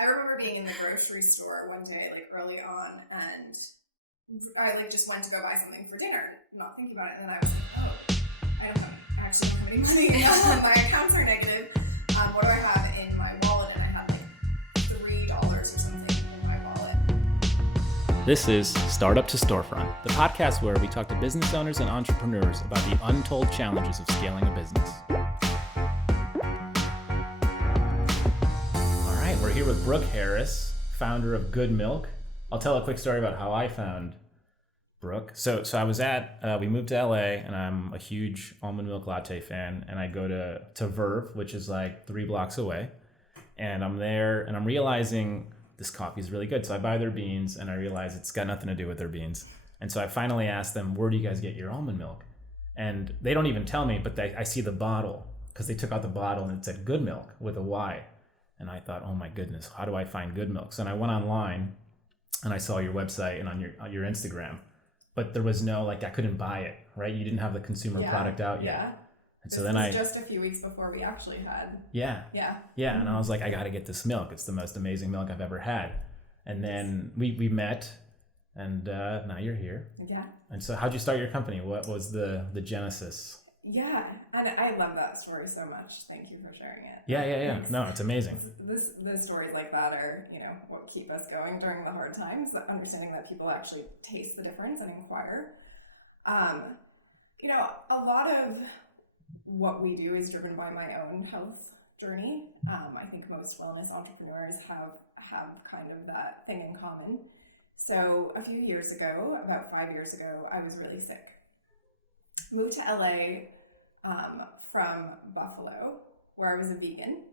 I remember being in the grocery store one day, like early on, and I like just went to go buy something for dinner, not thinking about it, and then I was like, oh, I actually don't have any money. My accounts are negative. What do I have in my wallet? And I had like $3 or something in my wallet. This is Startup to Storefront, the podcast where we talk to business owners and entrepreneurs about the untold challenges of scaling a business. All right, we're here with Brooke Harris, founder of Goodmylk. I'll tell a quick story about how I found Brooke. So I was we moved to LA, and I'm a huge almond milk latte fan, and I go to Verve, which is like 3 blocks away, and I'm there, and I'm realizing this coffee is really good. So I buy their beans, and I realize it's got nothing to do with their beans. And so I finally asked them, where do you guys get your almond milk? And they don't even tell me, but I see the bottle, because they took out the bottle and it said Goodmylk with a Y. And I thought, oh my goodness, how do I find Goodmylk? So I went online, and I saw your website and on your Instagram, but there was no, like, I couldn't buy it, right? You didn't have the consumer product out yet. Yeah. And so then I just a few weeks before we actually had. Yeah. Mm-hmm. And I was like, I got to get this milk. It's the most amazing milk I've ever had. And then we met, and now you're here. Yeah. And so how'd you start your company? What was the genesis? Yeah, and I love that story so much. Thank you for sharing it. Yeah. No, it's amazing. The stories like that are, what keep us going during the hard times. Understanding that people actually taste the difference and inquire. A lot of what we do is driven by my own health journey. I think most wellness entrepreneurs have kind of that thing in common. So a few years ago, about 5 years ago, I was really sick. Moved to LA from Buffalo, where I was a vegan.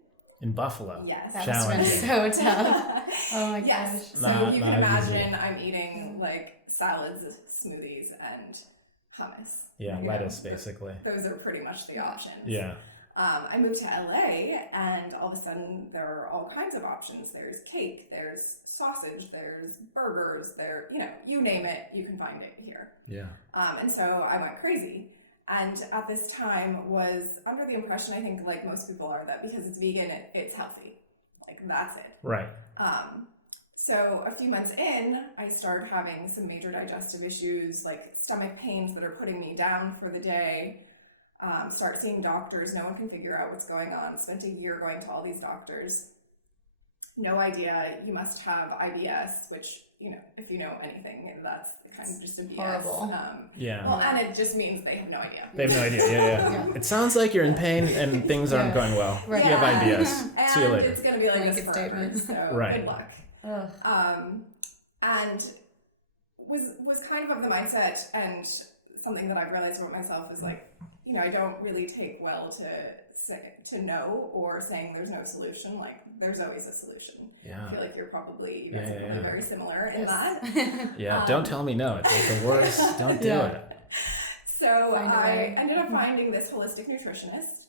In Buffalo? Yes. That's been so tough. Oh my gosh. Yes. So you can imagine I'm eating like salads, smoothies, and hummus. Yeah, lettuce, basically. Those are pretty much the options. Yeah. I moved to LA, and all of a sudden there are all kinds of options. There's cake, there's sausage, there's burgers, you name it, you can find it here. Yeah. And so I went crazy. And at this time was under the impression, I think like most people are, that because it's vegan, it's healthy. Like that's it. Right. So a few months in, I started having some major digestive issues, like stomach pains that are putting me down for the day. Start seeing doctors. No one can figure out what's going on. Spent a year going to all these doctors. No idea. You must have IBS, which, if you know anything, that's kind of just a BS. Horrible. Well, and it just means they have no idea. They have no idea. Yeah. It sounds like you're in pain and things aren't going well. Right. You have IBS. And see you later. It's going to be like this forever, statement. so right. Good luck. Ugh. And was kind of the mindset, and something that I've realized about myself is like, I don't really take well to no, or saying there's no solution. Like there's always a solution. Yeah. I feel like you're probably very similar in that. Yeah. Don't tell me no. It's like the worst. Don't do it. So I ended up finding this holistic nutritionist.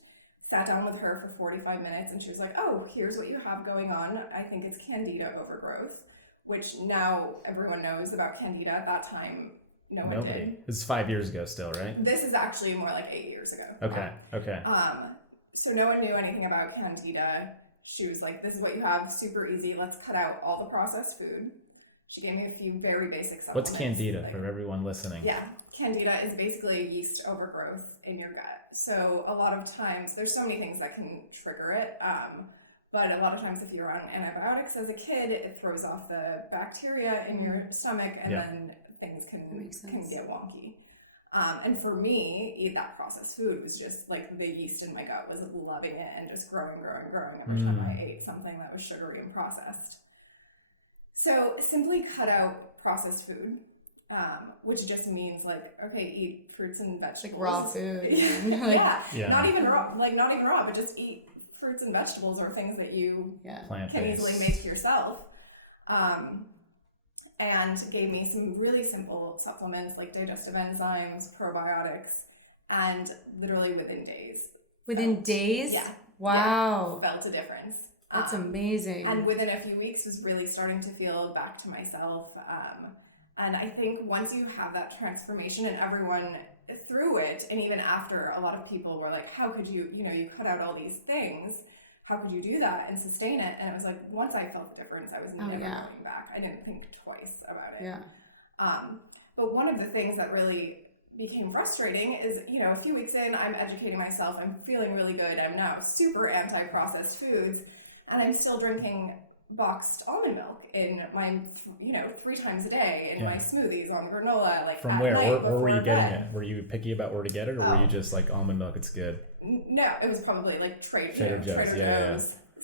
Sat down with her for 45 minutes, and she was like, oh, here's what you have going on. I think it's Candida Overgrowth, which now everyone knows about Candida. At that time, nobody did. This is 5 years ago still, right? This is actually more like 8 years ago. Okay. So no one knew anything about Candida. She was like, this is what you have, super easy. Let's cut out all the processed food. She gave me a few very basic supplements. What's Candida for everyone listening? Yeah. Candida is basically a yeast overgrowth in your gut. So a lot of times, there's so many things that can trigger it. But a lot of times if you're on antibiotics as a kid, it throws off the bacteria in your stomach, and then things can get wonky. And for me, that processed food was just like the yeast in my gut was loving it and just growing every time I ate something that was sugary and processed. So simply cut out processed food, which just means like, okay, eat fruits and vegetables. Like raw food. Yeah. Not even raw, but just eat fruits and vegetables, or things that you can easily make yourself. And gave me some really simple supplements like digestive enzymes, probiotics, and literally within days. Within days? Yeah. Wow. Felt a difference. That's amazing. And within a few weeks was really starting to feel back to myself. And I think once you have that transformation, and everyone through it, and even after, a lot of people were like, how could you, you cut out all these things. how could you do that and sustain it? And it was like, once I felt the difference, I was never going back. I didn't think twice about it. Yeah. But one of the things that really became frustrating is, you know, a few weeks in, I'm educating myself, I'm feeling really good, I'm now super anti-processed foods, and I'm still drinking boxed almond milk in my, 3 times a day in my smoothies, on granola, like from at where? night Where were you before getting bed. it? Were you picky about where to get it, or were you just like almond milk? It's good. No, it was probably like Trader Joe's. Joe's. Yeah.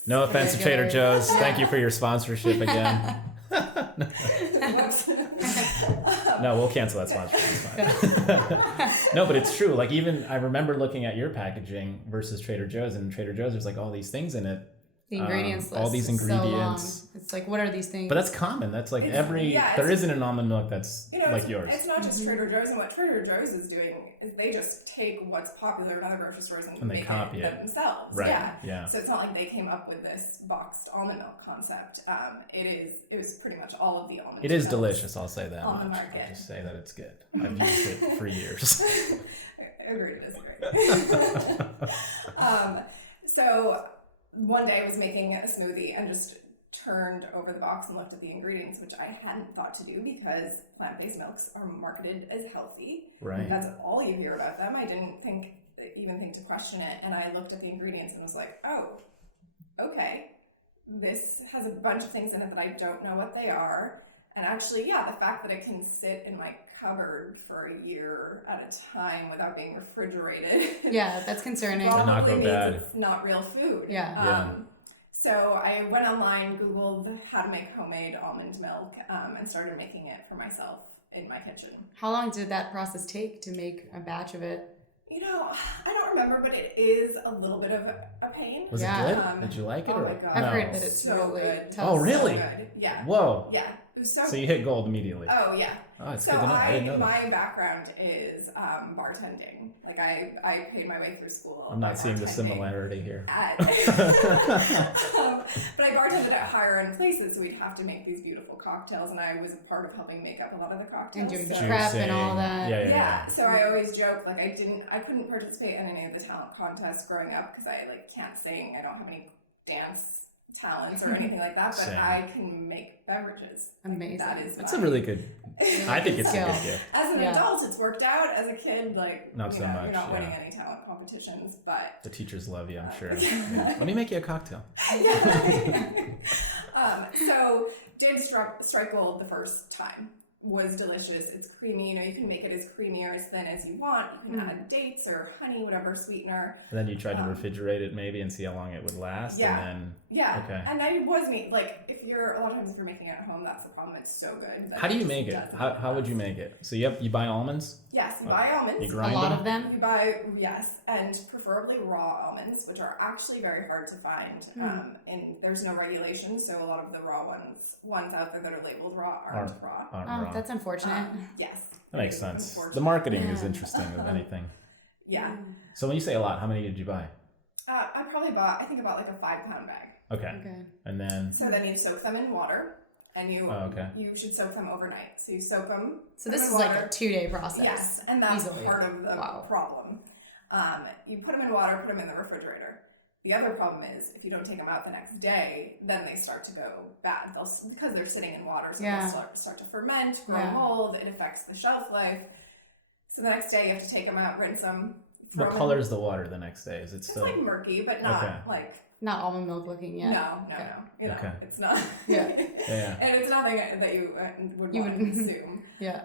No offense to Trader Joe's. Thank you for your sponsorship again. No, we'll cancel that sponsorship. It's fine. No, but it's true. Like, even I remember looking at your packaging versus Trader Joe's, and Trader Joe's, there's like all these things in it. The ingredients list all these is ingredients. So long. It's like, what are these things? But that's common. That's like there isn't an almond milk that's like yours. It's not just Trader Joe's, and what Trader Joe's is doing is they just take what's popular in other grocery stores and they make copy it it themselves. Right. Yeah. So it's not like they came up with this boxed almond milk concept. It was pretty much all of the almond. It is delicious. I'll say that on the much. market. I'll just say that it's good. I've used it for years. Agree to disagree. So one day I was making a smoothie and just turned over the box and looked at the ingredients, which I hadn't thought to do because plant-based milks are marketed as healthy. Right. That's all you hear about them. I didn't even think to question it, and I looked at the ingredients and was like, oh, okay, this has a bunch of things in it that I don't know what they are. And actually, the fact that it can sit in my cupboard for a year at a time without being refrigerated. Yeah, that's concerning. And not go means bad. it's not real food. Yeah. So I went online, Googled how to make homemade almond milk, and started making it for myself in my kitchen. How long did that process take to make a batch of it? I don't remember, but it is a little bit of a pain. Was it good? Did you like it? Oh or? my God. I've No. heard that it's So really good. tough. Oh, really? So good. Yeah. Whoa. Yeah. It was So you hit gold immediately. Oh, yeah. Oh, it's So good to know. I didn't know that. my background is bartending. Like I paid my way through school. I'm not by seeing the bartending similarity here. But I bartended at higher end places, so we'd have to make these beautiful cocktails, and I was a part of helping make up a lot of the cocktails. And doing the so- prep and all that. Yeah. So I always joke like I couldn't participate in any of the talent contests growing up because I can't sing. I don't have any dance talents or anything like that, but Same. I can make beverages. Amazing. That's a really good. I think it's a good gift. As an adult, it's worked out. As a kid, Not so much. You're not winning any talent competitions, but The teachers love you, I'm sure. Yeah. Let me make you a cocktail. So did strike gold the first time. Was delicious. It's creamy. You can make it as creamy or as thin as you want. You can add dates or honey, whatever sweetener. And then you tried to refrigerate it maybe and see how long it would last. Yeah. And then, Yeah. Okay. And I was neat. A lot of times if you're making it at home, that's the problem. It's so good. How do you make it? How would you make it? So you buy almonds? Yes, you buy almonds. You A grind lot them? of them? You buy, and preferably raw almonds, which are actually very hard to find. And there's no regulations, so a lot of the raw ones out there that are labeled raw aren't raw. Raw. That's unfortunate. Yes. That makes sense. The marketing is interesting with anything. Yeah. So when you say a lot, how many did you buy? I think about like a 5-pound bag. Okay. And then. So then you soak them in water, and you okay. you should soak them overnight. So you soak them. So this in is water. like a 2-day process. Yes, and that's Easily. part of the problem. You put them in water, put them in the refrigerator. The other problem is if you don't take them out the next day, then they start to go bad. Because they're sitting in water, so they'll start to ferment, grow mold. It affects the shelf life. So the next day you have to take them out, rinse them. What color is the water the next day? Is it still? It's murky, but not Not almond milk looking yet. No. Okay. It's not. Yeah. And it's nothing that you would want to consume. Yeah.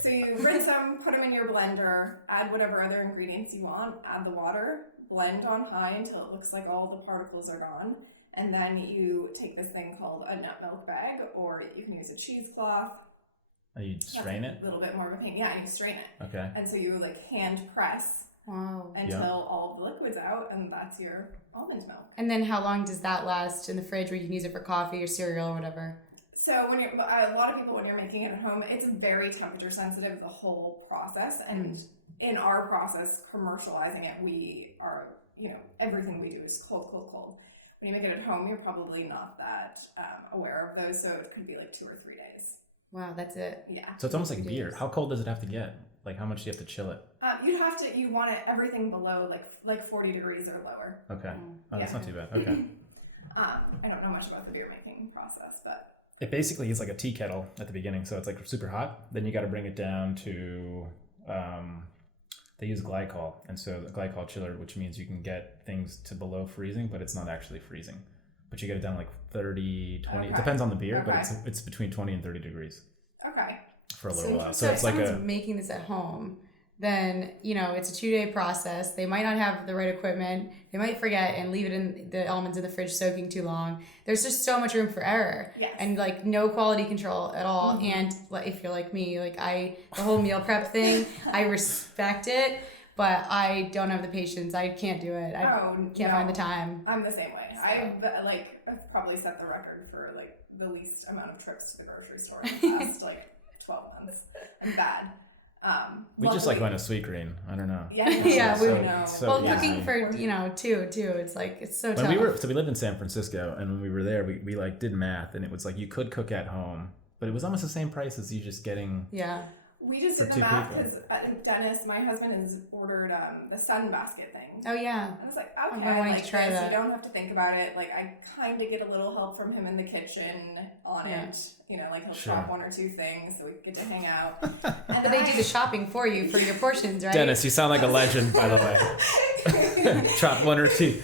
So you rinse them, put them in your blender, add whatever other ingredients you want, add the water, blend on high until it looks like all the particles are gone. And then you take this thing called a nut milk bag, or you can use a cheesecloth. Oh, you strain it? A little bit more of a pain. Yeah, you strain it. Okay. And so you hand press until all of the liquid's out, and that's your almond milk. And then how long does that last in the fridge where you can use it for coffee or cereal or whatever? So a lot of people, when you're making it at home, it's very temperature sensitive, the whole process. And in our process, commercializing it, we are, everything we do is cold, cold, cold. When you make it at home, you're probably not that aware of those. So it could be like 2 or 3 days. Wow, that's it. Yeah. So it's almost like beer. How cold does it have to get? Like how much do you have to chill it? You want it everything below like 40 degrees or lower. Okay. Oh, that's not too bad. Okay. I don't know much about the beer making process, but It basically is like a tea kettle at the beginning, so it's like super hot. Then you got to bring it down to, they use glycol, and so the glycol chiller, which means you can get things to below freezing, but it's not actually freezing. But you get it down like 30, 20. It depends on the beer, but it's between 20 and 30 degrees. Okay. For a little while. So So if it's like someone's making this at home, then, it's a 2-day process. They might not have the right equipment. They might forget and leave it in the almonds in the fridge soaking too long. There's just so much room for error. Yes. And like no quality control at all. Mm-hmm. And if you're like me, the whole meal prep thing, I respect it, but I don't have the patience. I can't do it. I can't find the time. I'm the same way. So. I've probably set the record for like the least amount of trips to the grocery store in the past 12 months. I'm bad. we just like went to Sweetgreen. I don't know. Yeah, Yeah, we know. so easy. Cooking for two, it's like it's so When tough. we lived in San Francisco, and when we were there, we like did math, and it was like you could cook at home, but it was almost the same price as you just getting. Yeah. We just For did the two math people. because Dennis, my husband, has ordered the sun basket thing. Oh yeah. I was like, I've okay, been I wanting like to try this. that. You don't have to think about it. Like, I kind of get a little help from him in the kitchen on Yeah. it. Like he'll Sure. chop one or two things so we get to hang out. But they do the shopping for you for your portions, right? Dennis, you sound like a legend, by the way. Chop one or two.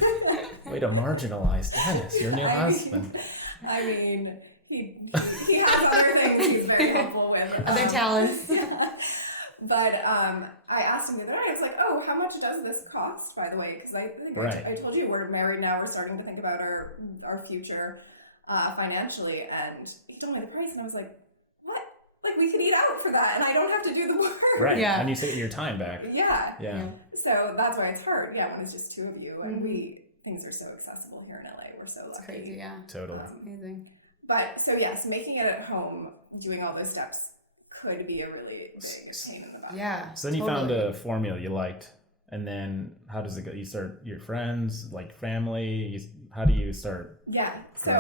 Way to marginalize Dennis, your new husband. I mean, he has other things he's very helpful with. Other talents. Yeah. But I asked him the other night, I was like, oh, how much does this cost, by the way? Because I think Right. I told you we're married now. We're starting to think about our future financially. And he told me the price, and I was like, what? Like, we could eat out for that, and I don't have to do the work. Right. Yeah. And you get your time back. Yeah. Yeah. So that's why it's hard. Yeah, when it's just two of you, and Mhm. things are so accessible here in LA. We're so It's lucky. crazy, yeah. Totally. It's amazing. But so yes, making it at home, doing all those steps could be a really big pain in the butt. Yeah. So then you totally. found a formula you liked, and then how does it go? You start your friends, like family. How do you start? Yeah. So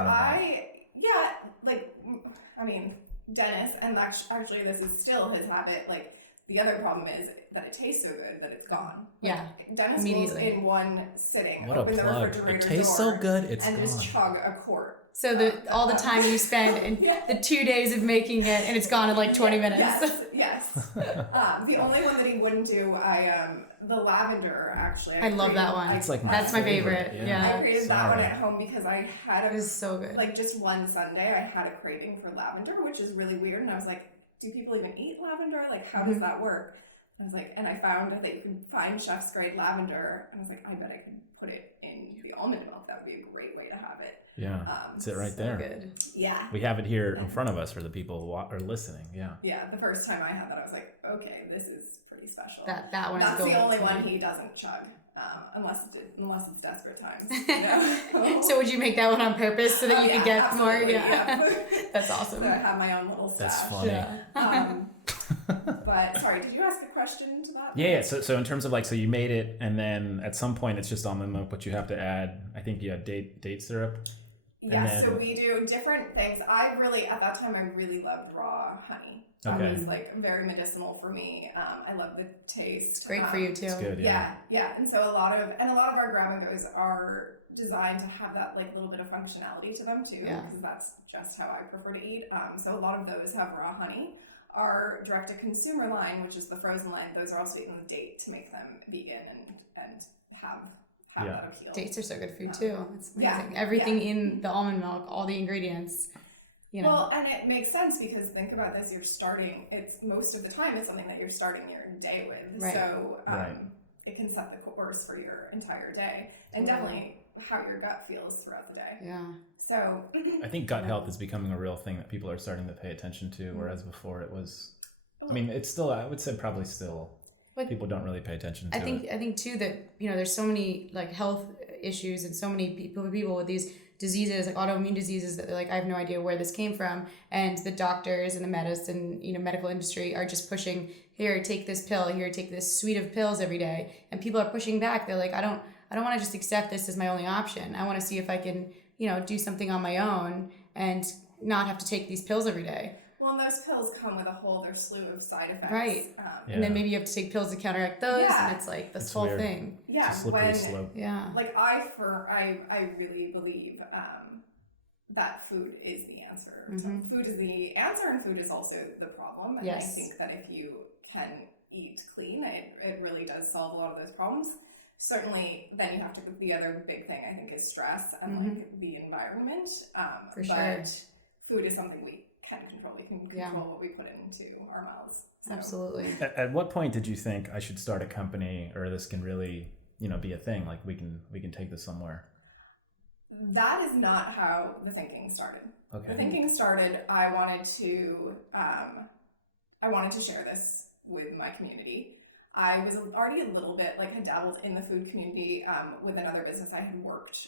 Dennis, and actually this is still his habit. Like, the other problem is that it tastes so good that it's gone. Yeah. Dennis will Immediately. in one sitting What a open the plug! refrigerator It tastes door so good, it's and just gone. chug a quart. So all the time you spend in Yeah. the 2 days of making it, and it's gone in like 20 minutes. Yes. The only one that he wouldn't do, the lavender, actually. I love that one. It's like That's my favorite. Yeah. I created that one Sorry. at home because I had It was so good. like just one Sunday, I had a craving for lavender, which is really weird. And I was like, do people even eat lavender? Like, how does that work? I was like, and I found that you can find chef's grade lavender. I was like, I bet I could put it in the almond milk. That would be a great way to have it. Yeah, that's it right there. Good. Yeah. We have it here in front of us for the people who are listening. Yeah. Yeah. The first time I had that, I was like, okay, this is pretty special. That one That's is gold. the only one he doesn't chug, unless it's desperate times. You know? So would you make that one on purpose so that you could get more? absolutely, Yeah. That's awesome. So I have my own little stash. That's funny. Yeah. But sorry, did you ask a question to that? Yeah. So in terms of so you made it, and then at some point it's just almond milk, but you have to add. I think you had date syrup. Yes, then- so we do different things. At that time, I really loved raw honey. That Okay. was very medicinal for me. I love the taste. It's great for you too. It's good. Yeah. And so a lot of our grab and goes are designed to have that little bit of functionality to them too, Yeah. because that's just how I prefer to eat. So a lot of those have raw honey. Our direct to consumer line, which is the frozen line, those are all sweetened with date to make them vegan and have that appeal. Dates are so good for you too. It's amazing. Yeah, Everything in the almond milk, all the ingredients. Well, and it makes sense because think about this: it's most of the time it's something that you're starting your day with. Right. So Right. it can set the course for your entire day, and definitely how your gut feels throughout the day. Yeah. So I think gut health is becoming a real thing that people are starting to pay attention to, whereas before it was. I mean, it's still. I would say probably still. But people don't really pay attention to I think too that there's so many health issues and so many people with these diseases, autoimmune diseases, that they're I have no idea where this came from, and the doctors and the medicine medical industry are just pushing, here, take this pill, here, take this suite of pills every day, and people are pushing back. They're like, I don't want to just accept this as my only option. I want to see if I can do something on my own and not have to take these pills every day. Well, those pills come with a whole other slew of side effects. Right. Yeah. And then maybe you have to take pills to counteract those, Yeah. and it's like this It's whole weird. thing. Yeah, It's a slippery when slope. Yeah. like I really believe that food is the answer. So food is the answer, and food is also the problem. And Yes. I think that if you can eat clean, it really does solve a lot of those problems. Certainly, then you have to, the other big thing I think is stress and like the environment. For but sure. food is something we can control. We can control what we put into our mouths. So. Absolutely. At what point did you think I should start a company, or this can really, be a thing? Like we can take this somewhere. That is not how the thinking started. Okay. The thinking started, I wanted to share this with my community. I was already a little bit had dabbled in the food community with another business I had worked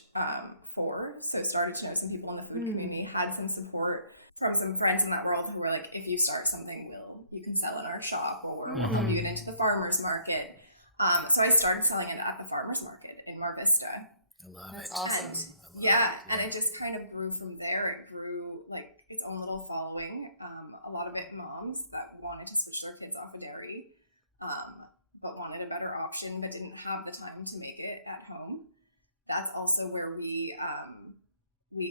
for. So started to know some people in the food community, had some support from some friends in that world who were like, if you start something, you can sell in our shop, or we'll help you get into the farmer's market. So I started selling it at the farmer's market in Mar Vista. I love That's it. awesome. And it just kind of grew from there. It grew its own little following. A lot of it moms that wanted to switch their kids off of dairy, but wanted a better option, but didn't have the time to make it at home. That's also where we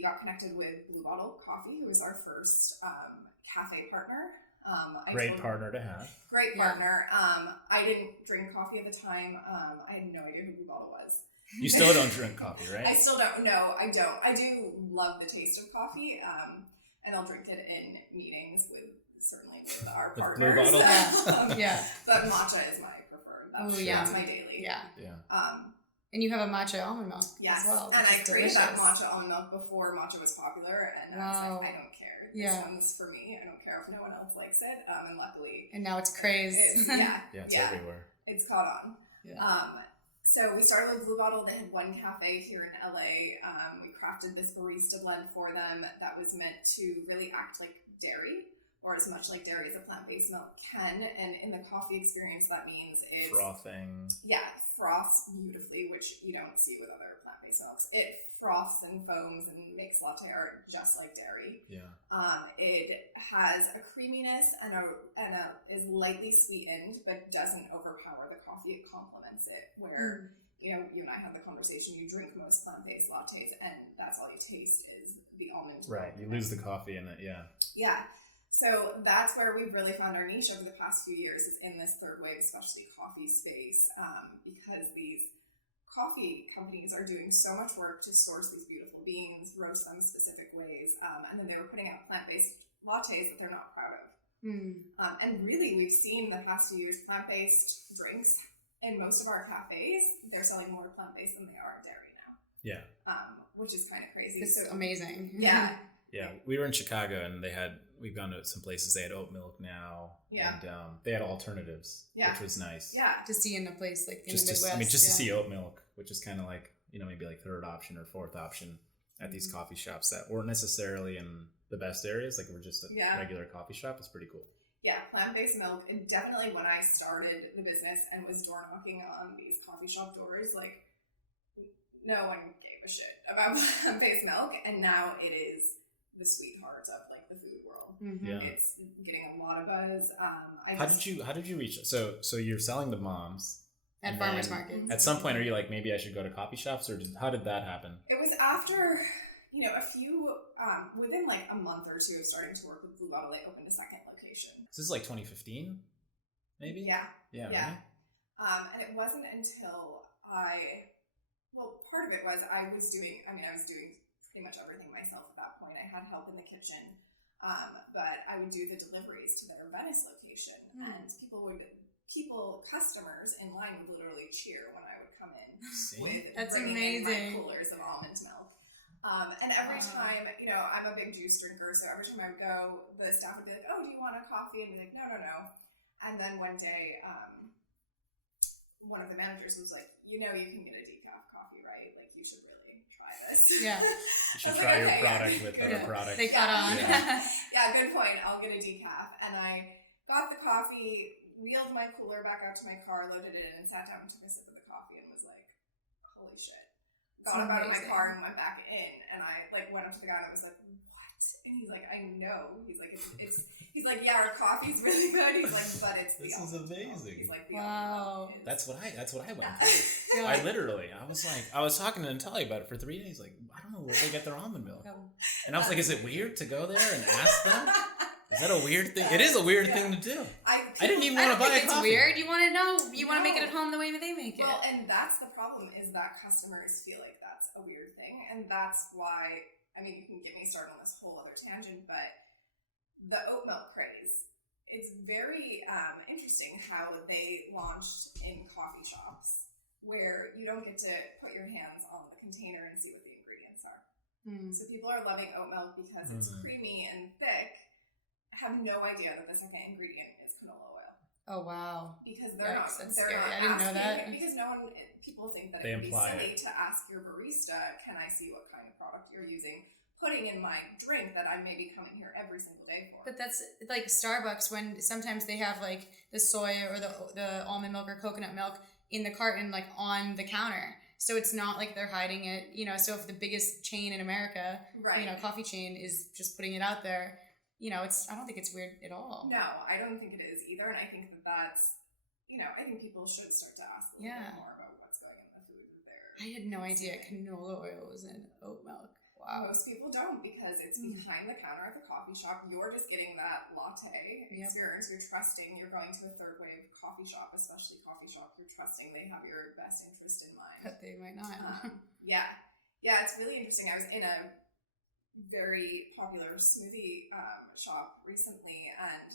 got connected with Blue Bottle Coffee, who was our first cafe partner. Great partner to have. Great partner. I didn't drink coffee at the time. I had no idea who Blue Bottle was. You still don't drink coffee, right? I still don't. No, I don't. I do love the taste of coffee, and I'll drink it in meetings with our With partners. Blue Bottle? Yeah. But matcha is my preferred. That's my daily. Yeah. Yeah. And you have a matcha almond milk Yes. as well. And I which is created that delicious. matcha almond milk before matcha was popular, and I was like, I don't care. This one's for me. I don't care if no one else likes it. And luckily, And now it's craze. It's everywhere. It's caught on. Yeah. So we started with Blue Bottle. They had one cafe here in LA. We crafted this barista blend for them that was meant to really act like dairy, or as much like dairy as a plant-based milk can. And in the coffee experience, that means it's Frothing. Yeah, froths beautifully, which you don't see with other plant-based milks. It froths and foams and makes latte art just like dairy. Yeah. It has a creaminess and is lightly sweetened, but doesn't overpower the coffee. It complements it. Where you and I had the conversation. You drink most plant-based lattes, and that's all you taste is the almond. Right. You lose the coffee in it. Yeah. Yeah. So that's where we've really found our niche over the past few years, is in this third wave specialty coffee space, because these coffee companies are doing so much work to source these beautiful beans, roast them specific ways, and then they were putting out plant-based lattes that they're not proud of. And really, we've seen the past few years plant-based drinks in most of our cafes. They're selling more plant-based than they are dairy now. Yeah. Which is kind of crazy. It's amazing. Yeah. Yeah, we were in Chicago, and we've gone to some places, they had oat milk now. Yeah. And they had alternatives, which was nice. Yeah. To see in a place like in Just the Midwest. to see oat milk, which is kind of like, maybe like third option or fourth option at these coffee shops that weren't necessarily in the best areas. Like, we're just a regular coffee shop. It's pretty cool. Yeah, plant-based milk. And definitely when I started the business and was door knocking on these coffee shop doors, no one gave a shit about plant-based milk. And now it is the sweetheart of the food world. Yeah. It's getting a lot of buzz. How did you reach it? So you're selling to moms at farmers markets. At some point, are you like, maybe I should go to coffee shops, or how did that happen? It was after a few within a month or two of starting to work with Blue Bottle, they opened a second location. So this is 2015, maybe. Yeah. Right? And it wasn't until part of it was I was doing pretty much everything myself at that point. I had help in the kitchen, but I would do the deliveries to their Venice location, and customers in line would literally cheer when I would come in with That's bringing amazing. in my coolers of almond milk. And every time, I'm a big juice drinker, so every time I would go, the staff would be like, "Oh, do you want a coffee?" And be like, "No." And then one day, one of the managers was like, "You can get a decaf coffee, right? You should really try this." Yeah. You should try your product with our product. They caught on. Yeah, good point. I'll get a decaf. And I got the coffee, wheeled my cooler back out to my car, loaded it in, and sat down and took a sip of the coffee and was like, holy shit. Got out of my car and went back in, and I went up to the guy and I was like, what? And he's like, I know. He's like, it's He's like, yeah, our coffee's really good. He's like, but it's the This is almond milk. amazing. He's like, the Wow. almond milk is... That's what I went Yeah. through. Yeah. I was talking to Natalya about it for 3 days. Like, I don't know where they get their almond milk. And I was like, is it weird to go there and ask them? Is that a weird thing? It is a weird thing to do. I didn't even I want don't to buy think a it's coffee. weird. You want to know. You want to make it at home the way that they make it. Well, and that's the problem, is that customers feel like that's a weird thing. And that's why, I mean, you can get me started on this whole other tangent, but the oat milk craze, it's very interesting how they launched in coffee shops where you don't get to put your hands on the container and see what the ingredients are. So people are loving oat milk because it's creamy and thick, have no idea that the second ingredient is canola oil. Oh wow! Because they're Yikes, not. that's They're scary. not I didn't know asking- that. Because people think that They it would be imply silly to ask your barista, "Can I see what kind of product you're using, putting in my drink that I may be coming here every single day for?" But that's like Starbucks when sometimes they have like the soy or the almond milk or coconut milk in the carton, like on the counter. So it's not like they're hiding it, you know. So if the biggest chain in America, Right. you know, coffee chain is just putting it out there, you know, I don't think it's weird at all. No, I don't think it is either, and I think that's, I think people should start to ask a little bit more about what's going in the food that they're. I had no idea canola oil was in oat milk. Wow. Most people don't, because it's behind the counter at the coffee shop. You're just getting that latte experience. You're trusting. You're going to a third wave coffee shop, especially coffee shop. You're trusting they have your best interest in mind. But they might not. Yeah, it's really interesting. I was in a very popular smoothie shop recently, and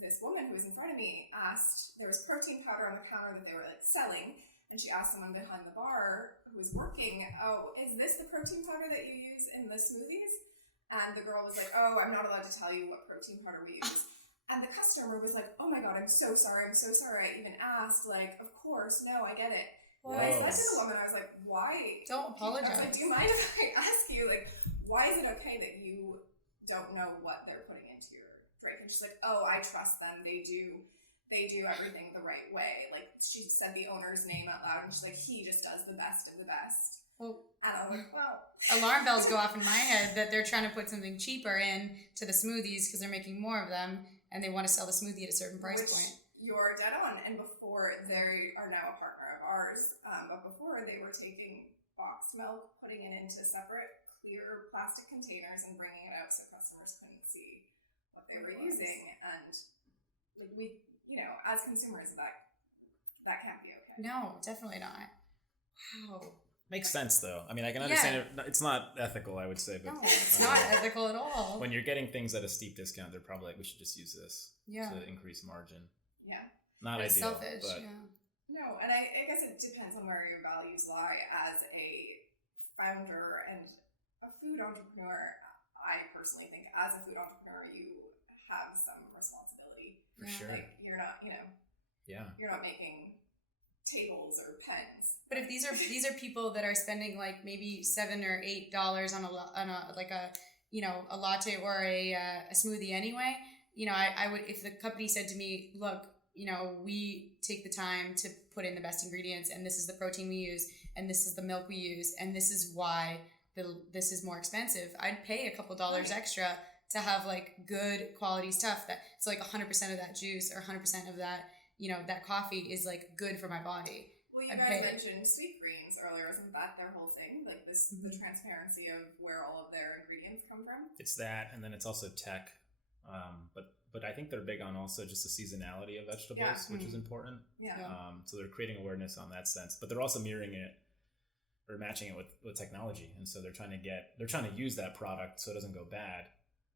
this woman who was in front of me asked, there was protein powder on the counter that they were like selling. And she asked someone behind the bar who was working, "Oh, is this the protein powder that you use in the smoothies?" And the girl was like, "Oh, I'm not allowed to tell you what protein powder we use." And the customer was like, "Oh my God, I'm so sorry. I even asked. Like, of course, no, I get it." And I said to the woman, I was like, "Why? Don't apologize." I was like, "Do you mind if I ask you, like, why is it okay that you don't know what they're putting into your drink?" And she's like, "Oh, I trust them. They do everything the right way." Like, she said the owner's name out loud, and she's like, "He just does the best of the best." Well, and I was like, well, alarm bells go off in my head that they're trying to put something cheaper in to the smoothies because they're making more of them and they want to sell the smoothie at a certain price point. You're dead on. And before, they are now a partner of ours, but before they were taking boxed milk, putting it into separate clear plastic containers and bringing it out so customers couldn't see what they were using. And like, we, as consumers, that can't be okay. No, definitely not. Wow. Makes sense though. I mean, I can understand it. It's not ethical, I would say, but no, it's not ethical at all. When you're getting things at a steep discount, they're probably like, we should just use this to increase margin. Yeah. Not it's ideal, selfish, but no, and I guess it depends on where your values lie. As a founder and a food entrepreneur, I personally think as a food entrepreneur, you have some responsibility. For sure. Like, you're not, you're not making tables or pens. But if these are people that are spending like maybe $7 or $8 on a latte or a smoothie anyway, I would, if the company said to me, "Look, we take the time to put in the best ingredients, and this is the protein we use, and this is the milk we use, and this is why this is more expensive," I'd pay a couple dollars extra to have like good quality stuff that it's like 100% of that juice or 100% of that, that coffee is like good for my body. Well, you guys mentioned Sweet Greens earlier. Isn't that their whole thing? Like this, the transparency of where all of their ingredients come from? It's that, and then it's also tech. But I think they're big on also just the seasonality of vegetables, which is important. Yeah. So they're creating awareness on that sense, but they're also mirroring it or matching it with technology. And so they're trying to use that product so it doesn't go bad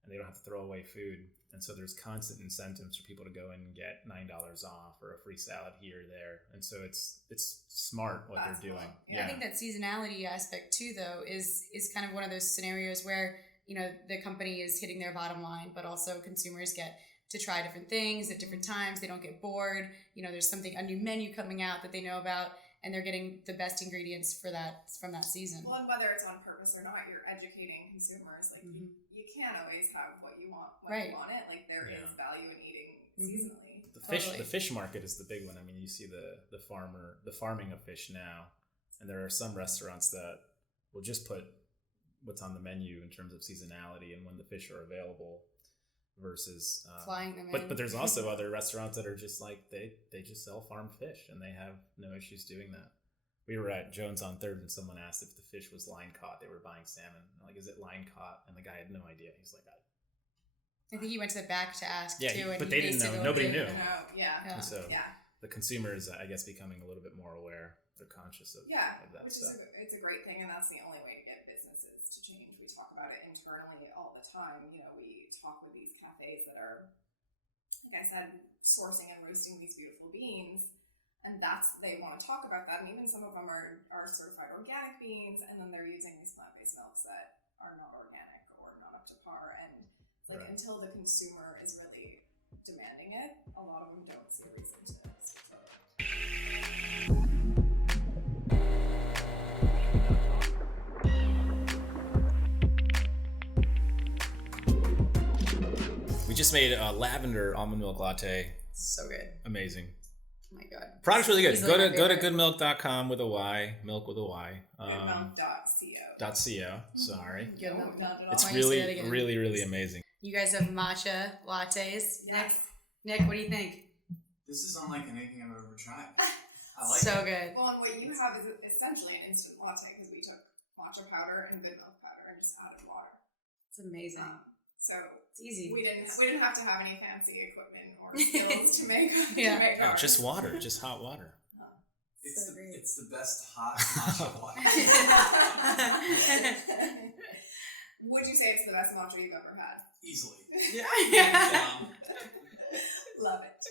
and they don't have to throw away food. And so there's constant incentives for people to go in and get $9 off or a free salad here or there. And so it's smart what they're doing. Cool. Yeah. I think that seasonality aspect too, though, is kind of one of those scenarios where, the company is hitting their bottom line, but also consumers get to try different things at different times. They don't get bored. There's a new menu coming out that they know about, and they're getting the best ingredients from that season. Well, and whether it's on purpose or not, you're educating consumers. Like you can't always have what you want when you want it. Like there is value in eating seasonally. The fish market is the big one. I mean, you see the farming of fish now, and there are some restaurants that will just put what's on the menu in terms of seasonality and when the fish are available. versus flying them in. but there's also other restaurants that are just like they just sell farm fish and they have no issues doing that. We were at Jones on 3rd and someone asked if the fish was line caught. They were buying salmon. I'm like, is it line caught? And the guy had no idea. He's like, I think he went to the back to ask yeah, too. And but he they didn't know. basically Nobody did. knew. No, yeah. Yeah. And so Yeah. the consumer is, I guess, becoming a little bit more aware. They're conscious of, of that which stuff. it's a great thing, and that's the only way to get businesses to change. We talk about it internally all the time. You know, we talk with these cafes that are, like I said, sourcing and roasting these beautiful beans, and they want to talk about that. And even some of them are certified organic beans, and then they're using these plant-based milks that are not organic or not up to par. And like until the consumer is really demanding it, a lot of them don't see a reason to switch over. We just made a lavender almond milk latte. So good. Amazing. Oh my god. Product's really good. Easily Go to my favorite. goodmylk.com with a Y, milk with a Y. Goodmylk.co. Sorry. Good. No, not at all. It's Why don't you say that really, again? really, really amazing. You guys have matcha lattes. Yes. Nick, what do you think? This is unlike anything I've ever tried. I like So it. good. Well, and what you have is essentially an instant latte because we took matcha powder and good milk powder and just added water. It's amazing. So It's easy. we didn't have to have any fancy equipment or skills to make. Yeah. to make Oh, ours. just water, just hot water. It's, So great. it's the best hot matcha latte. Would you say it's the best matcha you've ever had? Easily. Yeah. Love it.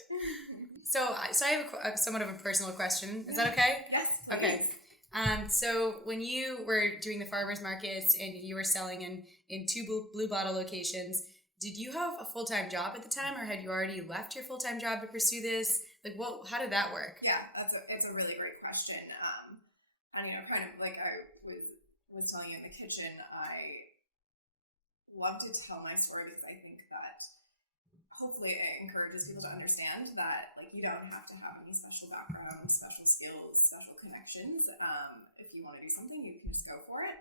So I have a somewhat of a personal question. Is that okay? Yes. Okay. please. So when you were doing the farmers markets and you were selling in two Blue Bottle locations, did you have a full-time job at the time, or had you already left your full-time job to pursue this? Like, how did that work? Yeah, it's a really great question. And kind of like I was telling you in the kitchen, I love to tell my story because I think that hopefully it encourages people to understand that like you don't have to have any special background, special skills, special connections. If you want to do something, you can just go for it.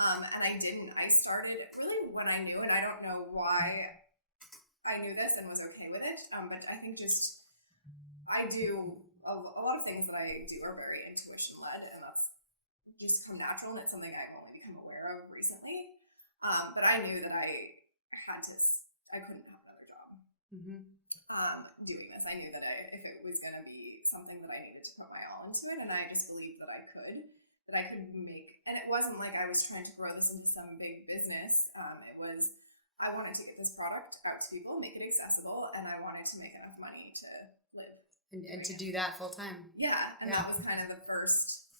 And I didn't. I started really when I knew, and I don't know why I knew this and was okay with it. But I think just I do a lot of things that I do are very intuition led, and that's just come natural, and it's something I've only become aware of recently. But I knew that I couldn't have another job. Mm-hmm. Doing this. I knew that if it was going to be something that I needed to put my all into it, and I just believed that I could make, and it wasn't like I was trying to grow this into some big business. It was, I wanted to get this product out to people, make it accessible, and I wanted to make enough money to live. And to do that full time. Yeah, and Yeah. that was kind of the first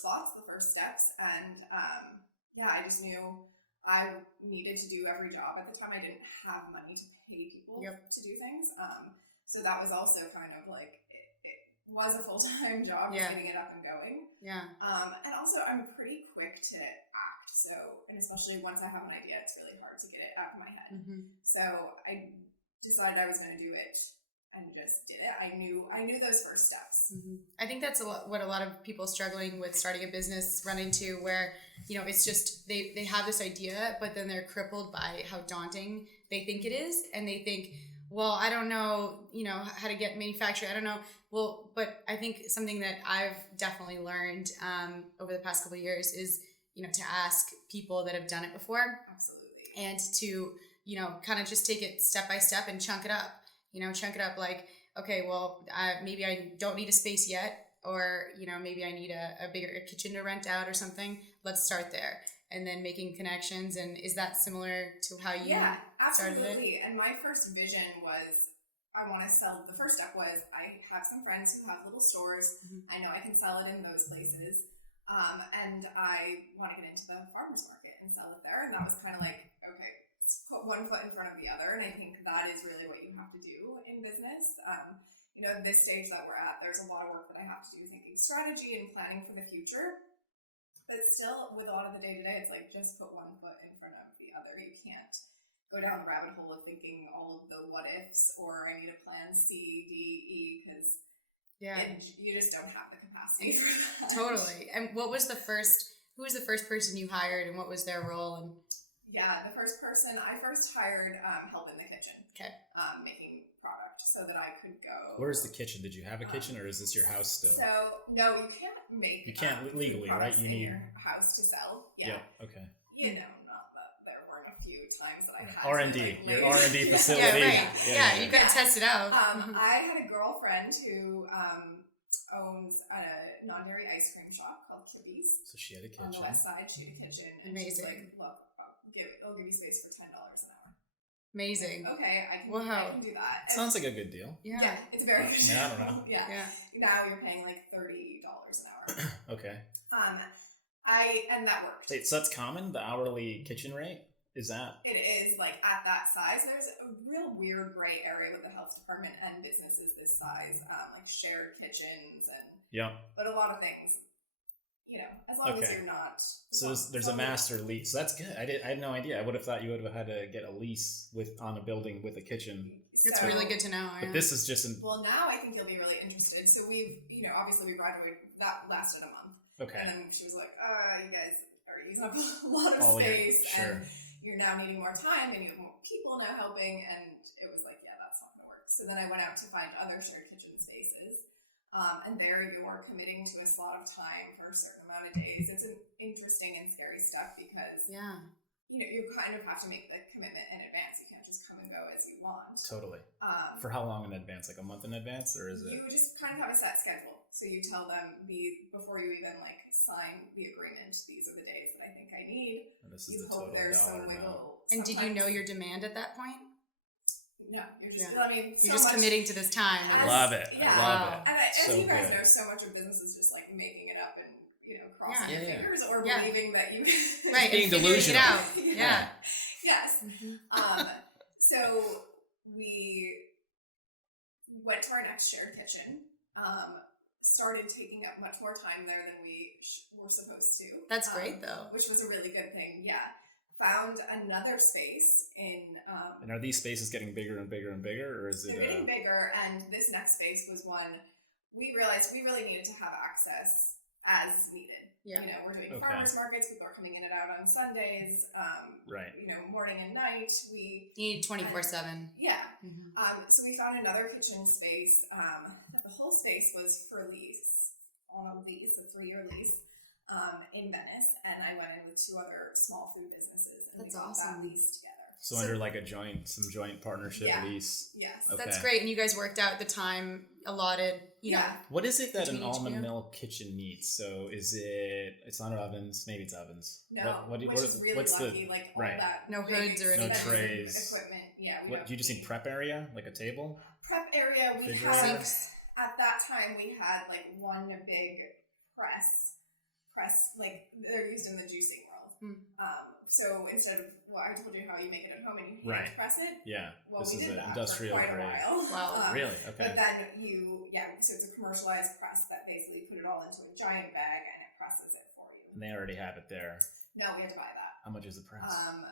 thoughts, the first steps, and I just knew I needed to do every job. At the time, I didn't have money to pay people to do things, so that was also kind of like it was a full-time job, getting it up and going. Yeah. And also, I'm pretty quick to act, and especially once I have an idea, it's really hard to get it out of my head. Mm-hmm. So I decided I was going to do it and just did it. I knew those first steps. Mm-hmm. I think that's what a lot of people struggling with starting a business run into, where it's just they have this idea, but then they're crippled by how daunting they think it is, and they think, well, I don't know, how to get manufactured. I don't know. Well, but I think something that I've definitely learned over the past couple of years is, to ask people that have done it before. Absolutely. And to, kind of just take it step by step and chunk it up. Chunk it up like, okay, well, maybe I don't need a space yet, or, maybe I need a bigger kitchen to rent out or something. Let's start there. And then making connections. And is that similar to how you started it? Absolutely. And my first vision was, I want to sell. The first step was, I have some friends who have little stores. Mm-hmm. I know I can sell it in those places. And I want to get into the farmer's market and sell it there. And that was kind of like, okay, put one foot in front of the other. And I think that is really what you have to do in business. At this stage that we're at, there's a lot of work that I have to do thinking strategy and planning for the future. But still, with a lot of the day-to-day, it's like just put one foot in front of the other. You can't go down the rabbit hole of thinking all of the what-ifs or I need a plan C, D, E, because you just don't have the capacity for that. Totally. And who was the first person you hired, and what was their role? And Yeah, the first person I first hired help in the kitchen. Okay. Making product so that I could go. Where's the kitchen? Did you have a kitchen, or is this your house still? So no, you can't make. You can't food legally, right? products You in need your house to sell. Yeah. Okay. You know, not that there weren't a few times that I had R&D, to, like, your leave. R&D Yeah, facility. right. Yeah, you gotta test it out. I had a girlfriend wwho owns a non-dairy ice cream shop called Kibby's. So she had a kitchen. On the west side, she had a kitchen, and she's Amazing. like, "Look, I'll give you space for $10 an hour." Amazing. Okay, I can do that. Sounds like a good deal. Yeah. It's a very good I mean, I don't know. Yeah. Yeah. Now you're paying like $30 an hour. Okay. And that worked. Wait, so that's common, the hourly kitchen rate? Is that? It is, like, at that size. There's a real weird gray area with the health department and businesses this size, like shared kitchens and. Yeah. But a lot of things, as long as you're not. So there's a master lease. So that's good. I had no idea. I would have thought you would have had to get a lease on a building with a kitchen. It's really good to know. But this is just Well, now I think you'll be really interested. So we've, obviously we graduated. That lasted a month. Okay. And then she was like, you guys are using up a lot of Oh, yeah, space. sure. And you're now needing more time and you have more people now helping. And it was like, yeah, that's not going to work. So then I went out to find other shared kitchen spaces. And there you're committing to a slot of time for a certain amount of days. It's an interesting and scary stuff because you kind of have to make the commitment in advance. You can't just come and go as you want. Totally. For how long in advance? Like a month in advance, or is it? You just kind of have a set schedule. So you tell them before you even sign the agreement, these are the days that I think I need. And this is you the hope total there's dollar some wiggle. amount. And did you know your demand at that point? No, you're just. Yeah. You're just committing to this time. I love it. Yeah. I love it. And as So you guys good. know, so much of business is just making it up and crossing Yeah. your Yeah. fingers or Yeah. believing that you. Right, Being and figuring delusional. it out. Yeah. Yeah. Yes. So we went to our next shared kitchen. Started taking up much more time there than we were supposed to. That's great, though. Which was a really good thing. Yeah. Found another space in. And are these spaces getting bigger and bigger and bigger, or is it? They're getting bigger, and this next space was one we realized we really needed to have access as needed. Yeah. We're doing farmers markets. People are coming in and out on Sundays. Right. Morning and night. You need 24/7. Yeah. Mm-hmm. So we found another kitchen space. The whole space was for lease, on a lease, a 3-year lease, in Venice, and I went in with 2 other small food businesses, and That's we got awesome. that lease together. So under some joint partnership lease. Yes. Okay. That's great. And you guys worked out the time allotted, you know. What is it that an between each almond meal? milk kitchen needs? So it's not ovens, maybe it's ovens. No, which is really what's lucky, all right. that No big hoods or expensive No trays. equipment. Yeah. What do you just need? Prep area, like a table? Prep area, we Refrigerator? had, Sinks. at that time, we had one big press, they're used in the juicing world. So instead of, I told you how you make it at home and you hand press it. Yeah. Well, This we is did an that industrial for quite grade. a while. Wow. Really? Okay. But then so it's a commercialized press that basically put it all into a giant bag and it presses it for you. And they already have it there. No, we had to buy that. How much is the press? Our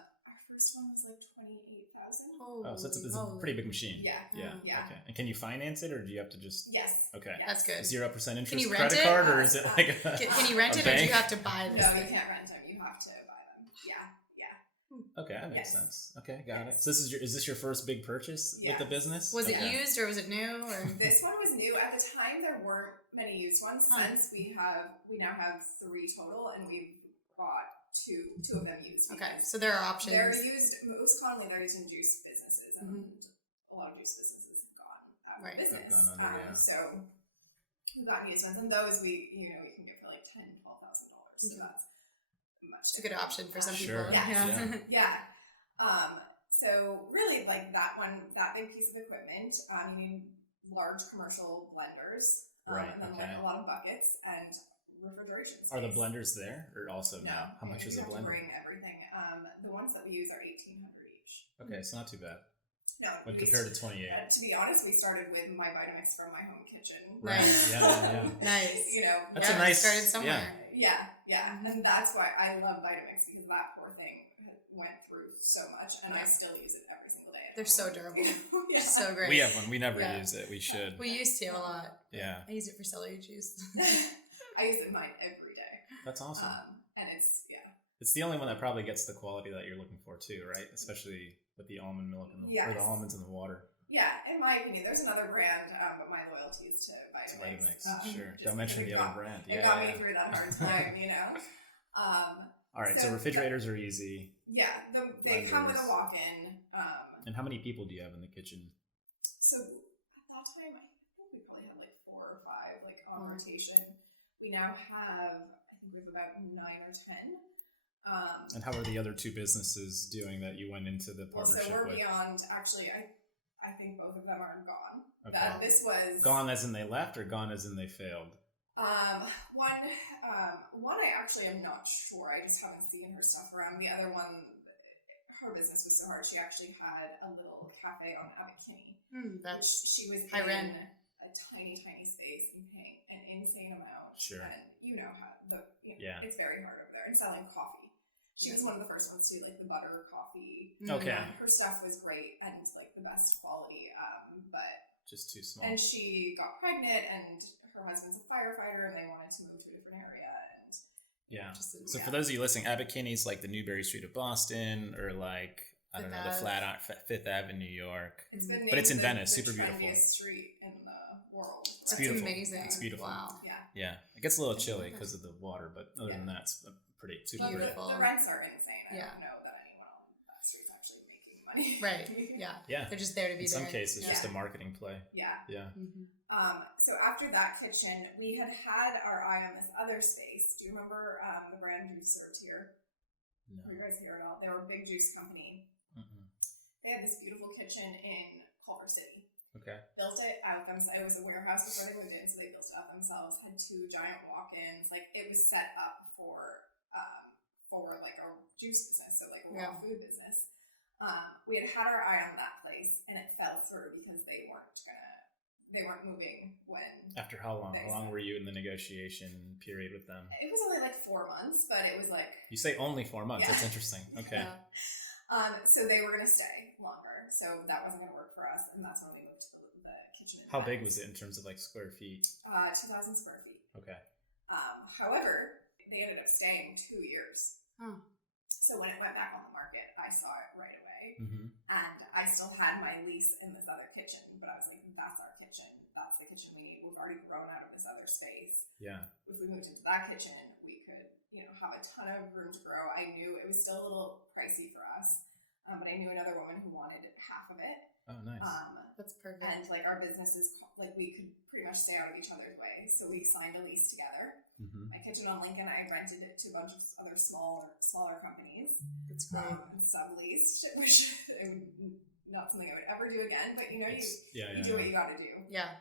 first one was $28,000. Oh, so it's a pretty big machine. Yeah. Yeah. Yeah. Okay. And can you finance it, or do you have to just? Yes. Okay. Yes. That's good. 0% interest Can you rent credit it? card, or is it like a? Can you rent a it, or do bank? you have to buy this? No, thing? you can't rent them. You have to buy them. Yeah. Okay, that makes Yes. sense. Okay, got it. Yes. So is this your first big purchase with the Yes. business? Was it Okay. used or was it new? Or This one was new at the time. There weren't many used ones. Huh. Since we now have 3 total, and we've bought two of them used. okay, because so there are options. they're used most commonly. They're used in juice businesses, and Mm-hmm. a lot of juice businesses have gone out Right. of business. Have gone under, yeah. So we got used ones, and those we can get for $10,000-$12,000. So that's much. It's a good option for some Sure. people. Yes. Yeah. Yeah. So really, that big piece of equipment, you need large commercial blenders, Right, and then okay. a lot of buckets and refrigeration space. Are the blenders there, or also No. now? How much is a You have to blender? bring everything. The ones that we use are $1,800 each. Okay, so not too bad. No, When we compared to 28. to be honest, we started with my Vitamix from my home kitchen. Nice. Yeah. Nice. That's Yeah, a nice. started somewhere. Yeah, and that's why I love Vitamix, because that poor thing went through so much, and I Yeah. still use it every single day. They're so durable. Yeah. So great. We have one. We never Yeah. use it. We should. We used to a lot. Yeah. I use it for celery juice. I use it mine every day. That's awesome. And it's It's the only one that probably gets the quality that you're looking for too, right? Especially with the almond milk and or the almonds in the water. Yeah, in my opinion, there's another brand, but my loyalty is to Vitamix. Sure. Don't mention the other brand. It got me through that hard time, you know. All right, so refrigerators are easy. Yeah, they come with a walk-in. And how many people do you have in the kitchen? So at that time, I think we probably had like 4 or 5 like on rotation. We now have, I think we have about 9 or 10. And how are the other 2 businesses doing that you went into the partnership so we're with? beyond. Actually, I think both of them are gone. Okay. This was gone as in they left, or gone as in they failed? One I actually am not sure. I just haven't seen her stuff around. The other one, her business was so hard. She actually had a little cafe on Abbot-Kinney. That's she was high in rent. a tiny space and paying an insane amount. Sure. And you know how it's very hard over there. And selling coffee. She was one of the first ones to do like the butter coffee. Okay. Her stuff was great and like the best quality, but just too small. And she got pregnant, and her husband's a firefighter, and they wanted to move to a different area. And so for those of you listening, Abbot-Kinney's like the Newberry Street of Boston, or like I don't know, the Fifth Ave in New York. It's been but it's in the Venice, super beautiful. Street in the world. It's beautiful. Amazing. It's beautiful. Wow. Yeah. It gets a little chilly because of the water, but other than that, it's pretty super beautiful. The rents are insane. I don't know that anyone on that street's actually making money. Right. Yeah. They're just there to be in there. In some cases, just a marketing play. Yeah. Mm-hmm. So after that kitchen, we had our eye on this other space. Do you remember the brand Juice served here? No. Were you guys here at all? They were a big juice company. Mm-mm. They had this beautiful kitchen in Culver City. Okay. Built it out themselves. It was a warehouse before they moved in, so they built it out themselves. Had 2 giant walk-ins. Like it was set up for like a juice business, so like a raw food business. We had our eye on that place, and it fell through because they weren't moving when. After how long? How long were you in the negotiation period with them? It was only like 4 months, but it was like. You say only 4 months. That's interesting. Okay. So they were gonna stay longer, so that wasn't gonna work for us, and that's when we moved to the kitchen. How big was it in terms of like square feet? 2,000 square feet. Okay. However, they ended up staying 2 years. Oh. So when it went back on the market, I saw it right away, Mm-hmm. and I still had my lease in this other kitchen, but I was like, "That's our kitchen. That's the kitchen we need. We've already grown out of this other space. Yeah. If we moved into that kitchen, we could, have a ton of room to grow." I knew it was still a little pricey for us, but I knew another woman who wanted half of it. Oh, nice. That's perfect. And like our businesses, like we could pretty much stay out of each other's way, so we signed a lease together. Mm-hmm. My kitchen on Lincoln, I rented it to a bunch of other smaller companies. That's great. And subleased, which not something I would ever do again. But you do what you got to do. Yeah.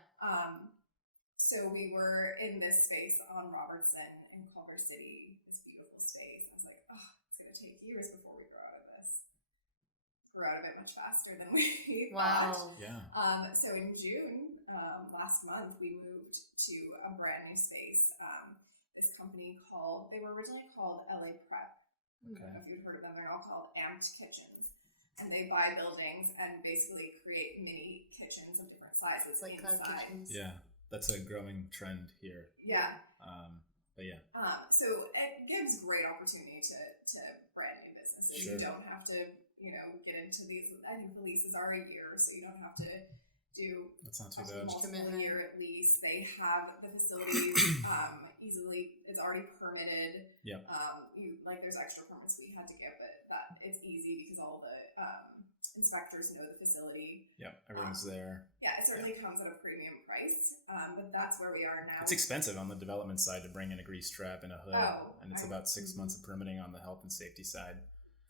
So we were in this space on Robertson in Culver City, this beautiful space. I was like, oh, it's gonna take years before we grow out of this. Grew out of it much faster than we thought. Yeah. So in June last month, we moved to a brand new space. This company they were originally called LA Prep. Okay. I don't know if you've heard of them. They're all called Amped Kitchens. And they buy buildings and basically create mini kitchens of different sizes Like cloud inside. kitchens. Yeah. That's a growing trend here. Yeah. But yeah. So it gives great opportunity to brand new businesses. Sure. You don't have to, get into these. I think the leases are a year, so you don't have to do That's not too bad. multiple year at least. They have the facilities easily. It's already permitted. Yeah. There's extra permits we had to get, but that it's easy because all the inspectors know the facility. Yeah, everything's there. Yeah, it certainly comes at a premium price, but that's where we are now. It's expensive on the development side to bring in a grease trap and a hood, and it's about 6 months of permitting on the health and safety side.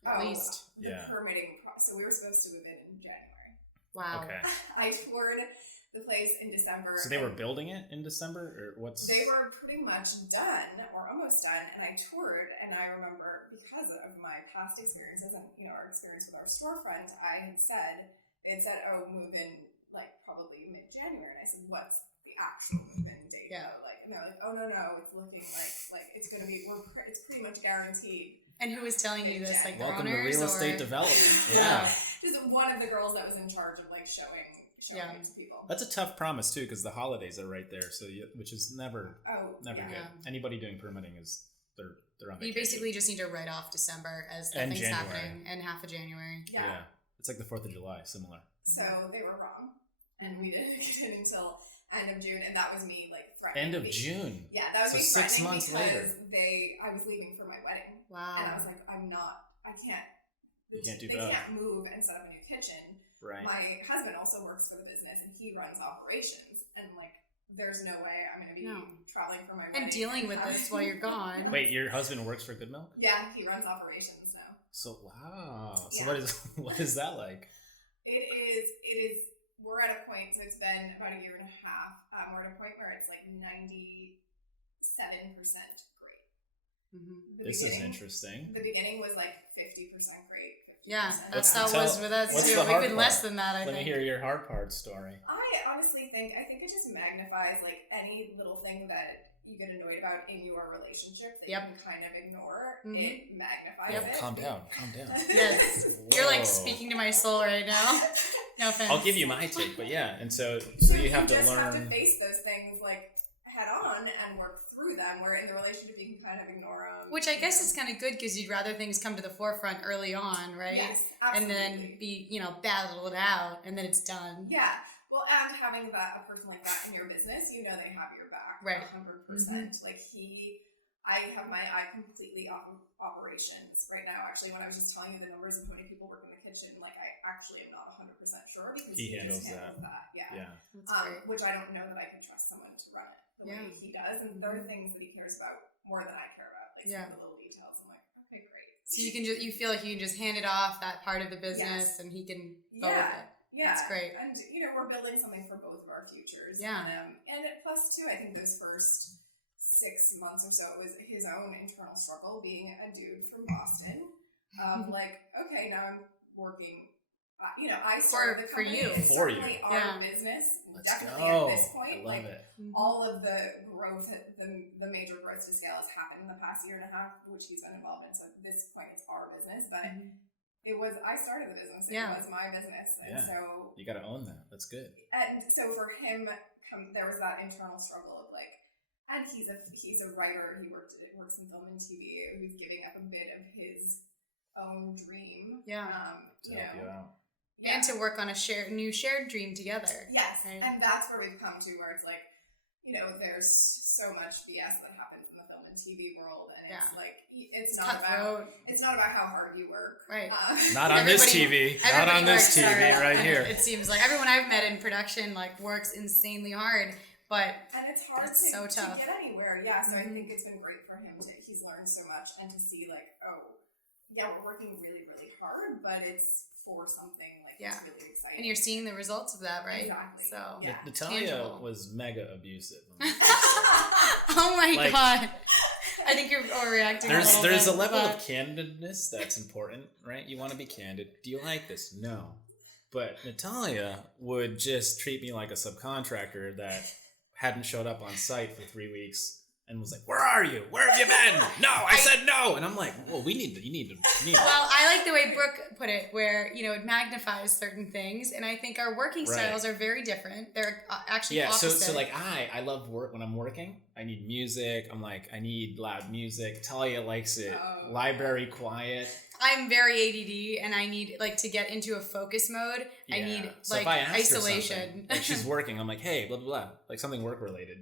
At least. The permitting so we were supposed to move in January. Wow. Okay. I toured the place in December. So they were building it in December, or what's? They were pretty much done or almost done, and I toured, and I remember because of my past experiences and our experience with our storefront, they had said, oh, move in like probably mid-January, and I said, what's the actual move-in date? Yeah. And they're like, oh no, it's looking like it's gonna be it's pretty much guaranteed. And who was telling you this? Like the Welcome to owners real estate development. Yeah. Just one of the girls that was in charge of like showing it to people. That's a tough promise too, because the holidays are right there. So which is never good. Yeah. Anybody doing permitting is they're on You vacation. basically just need to write off December as And nothing's January. happening, and half of January. Yeah. It's like the 4th of July, similar. So they were wrong, and we didn't get in until end of June, and that was me like threatening. End of June. Yeah, that was So me 6 threatening months because later. I was leaving for my wedding, Wow. and I was like, I can't. You can't do they both. can't move and set up a new kitchen. Right. My husband also works for the business, and he runs operations, and like, there's no way I'm going to be traveling for my wedding and dealing with this while you're gone. Wait, your husband works for Goodmylk? Yeah, he runs operations now. So wow. So Yeah. what is that like? It is. We're at a point. So it's been about a year and a half. We're at a point where it's like 97% great. Mm-hmm. This is interesting. The beginning was like 50% great. 50%. Yeah, that's What's- how it was with us what's too. the We've hard been part? less than that, I Let me think. hear your hard part story. I honestly think it just magnifies like any little thing that you get annoyed about in your relationship that you can kind of ignore. Mhm. It magnifies it. Calm down. Yes. Whoa. You're like speaking to my soul right now. No offense. I'll give you my take, but yeah, and so you have to just learn. have to face those things like head on and work through them. Where in the relationship you can kind of ignore them. Which I guess is kind of good because you'd rather things come to the forefront early on, right? Yes, And absolutely. then be, battle it out, and then it's done. Yeah. Well, and having a person like that in your business, they have your back. Right. 100%. Mm-hmm. Like I have my eye completely off of operations right now. Actually, when I was just telling you the numbers of how many people work in the kitchen, like I actually am not 100% sure because He handles just handles that. Yeah. That's great. Which I don't know that I can trust someone to run it the way he does. And there are things that he cares about more than I care about. Like some of the little details. I'm like, okay, great. So you feel like you can just hand it off, that part of the business, and he can go with it. Yeah, that's great. And we're building something for both of our futures. Yeah. And plus too, I think those first 6 months or so it was his own internal struggle being a dude from Boston. Like, okay, now I'm working. I started the For company. you. It's For you. certainly our business. Let's definitely go. at this point. I love like it. all of the growth, the major growth to scale has happened in the past year and a half, which he's been involved in. So at this point, it's our business, but. I started the business. It was my business, and so you got to own that. That's good. And so for him, there was that internal struggle of like, and he's a writer. He works in film and TV. He's giving up a bit of his own dream. To help you out. And to work on a new shared dream together. Yes, right? and that's where we've come to, where it's like, there's so much BS that happens in the film and TV world, and it's like it's not about how hard you work, right? Not on this TV. Not on this TV right here. It seems like everyone I've met in production works insanely hard, but and it's hard so tough to get anywhere. Yeah, so I think it's been great for him he's learned so much, and to see we're working really, really hard, but it's for something it's really exciting. And you're seeing the results of that, right? Exactly. So Natalya tangible. was mega abusive. Oh my god! I think you're overreacting. There's a level of candidness that's important, right? You want to be candid. Do you like this? No. But Natalya would just treat me like a subcontractor that hadn't showed up on site for 3 weeks and was like, "Where are you? Where have you been? No, I said no." And I'm like, "Well, you need to." Well, I like the way Brooke put it, where it magnifies certain things, and I think our working styles are very different. They're actually opposite. So I love work when I'm working. I need music. I'm like, I need loud music. Talia likes it. Library quiet. I'm very ADD, and I need to get into a focus mode. Yeah. I need so if I ask isolation. Her she's working. I'm like, hey, blah blah blah, something work related.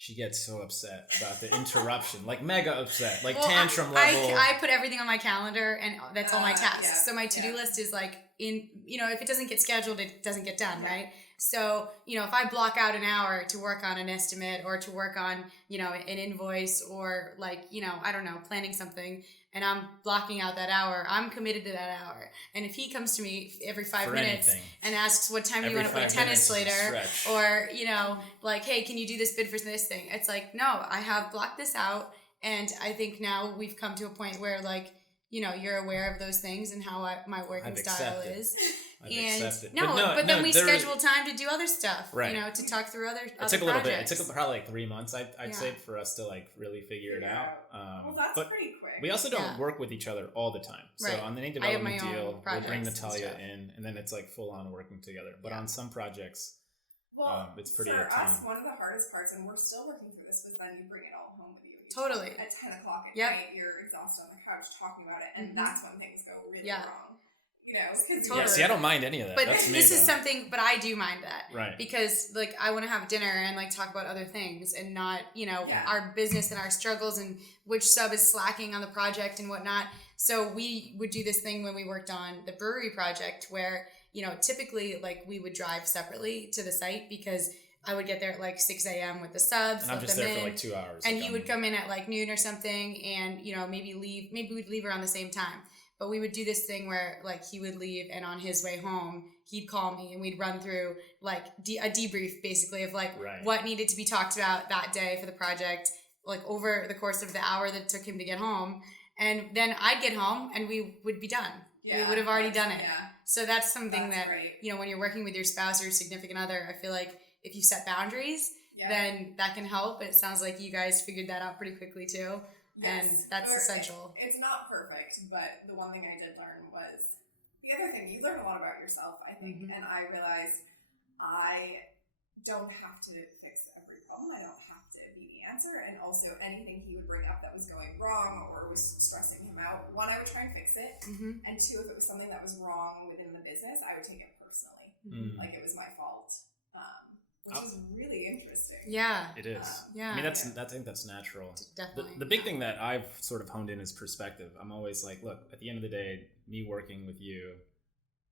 She gets so upset about the interruption, mega upset, tantrum level. I put everything on my calendar, and that's all my tasks. Yeah, so my to-do list is if it doesn't get scheduled, it doesn't get done, right? So, if I block out an hour to work on an estimate or to work on, an invoice or I don't know, planning something, and I'm blocking out that hour, I'm committed to that hour. And if he comes to me every 5 minutes and asks, what time do you want to play tennis later? Or, hey, can you do this bid for this thing? It's like, no, I have blocked this out. And I think now we've come to a point where you're aware of those things and how my working style is. I've accepted. But then we schedule time to do other stuff, right. To talk through other It took a little bit. It took probably 3 months, I'd say, for us to really figure it out. Well, that's pretty quick. We also don't work with each other all the time. So on any development deal, we'll bring Natalya in, and then it's full on working together. But on some projects, it's pretty for routine. us, one of the hardest parts, and we're still working through this, was then you bring it all home with you Totally. At 10 o'clock at Yep. night, you're exhausted on the couch talking about it, and Mhm. that's when things go really wrong. You know, because Totally. Yeah, see, I don't mind any of that. But That's me, this is though. something, but I do mind that. Right. Because, like, I want to have dinner and, like, talk about other things and not, you know, Yeah. our business and our struggles and which sub is slacking on the project and whatnot. So we would do this thing when we worked on the brewery project where, you know, typically, like, we would drive separately to the site because I would get there at, like, 6 a.m. with the subs. And I'm let just them there for in, like 2 hours. and like, he would come in at, like, noon or something and, you know, maybe we'd leave around the same time. But we would do this thing where, like, he would leave, and on his way home, he'd call me, and we'd run through, like, a debrief, basically, of, like, Right. what needed to be talked about that day for the project, like, over the course of the hour that it took him to get home. And then I'd get home, and we would be done. We would have already done it. Yeah, So that's something that's that, great. you know, when you're working with your spouse or your significant other, I feel like if you set boundaries, Yeah. then that can help. It sounds like you guys figured that out pretty quickly, too. And that's essential. It's not perfect, but the one thing I did learn was the other thing. You learn a lot about yourself, I think, Mhm. and I realized I don't have to fix every problem. I don't have to be the answer, and also anything he would bring up that was going wrong or was stressing him out. One, I would try and fix it, Mm-hmm. and two, if it was something that was wrong within the business, I would take it personally, like it was my fault, which is really interesting. Yeah. It is. Yeah. I mean, I think that's natural. Definitely. The big thing that I've sort of honed in is perspective. I'm always like, look, at the end of the day, me working with you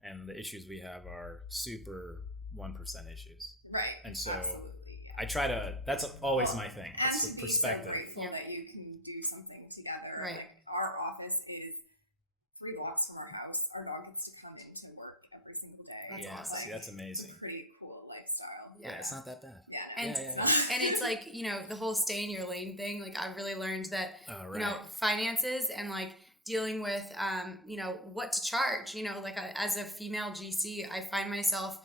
and the issues we have are super 1% issues. Right. And so absolutely, yeah. I try to, that's always my thing. And It's to be perspective. so grateful Yep. that you can do something together. Right. Like, our office is 3 blocks from our house. Our dog gets to come into work every single day. That's yeah, awesome. see, that's It's amazing. a pretty cool lifestyle. Yeah. It's not that bad. Yeah, And, it's yeah. not. and it's like, you know, the whole stay in your lane thing. Like, I've really learned that, Oh, right. you know, finances and, like, dealing with, you know, what to charge. You know, like, as a female GC, I find myself,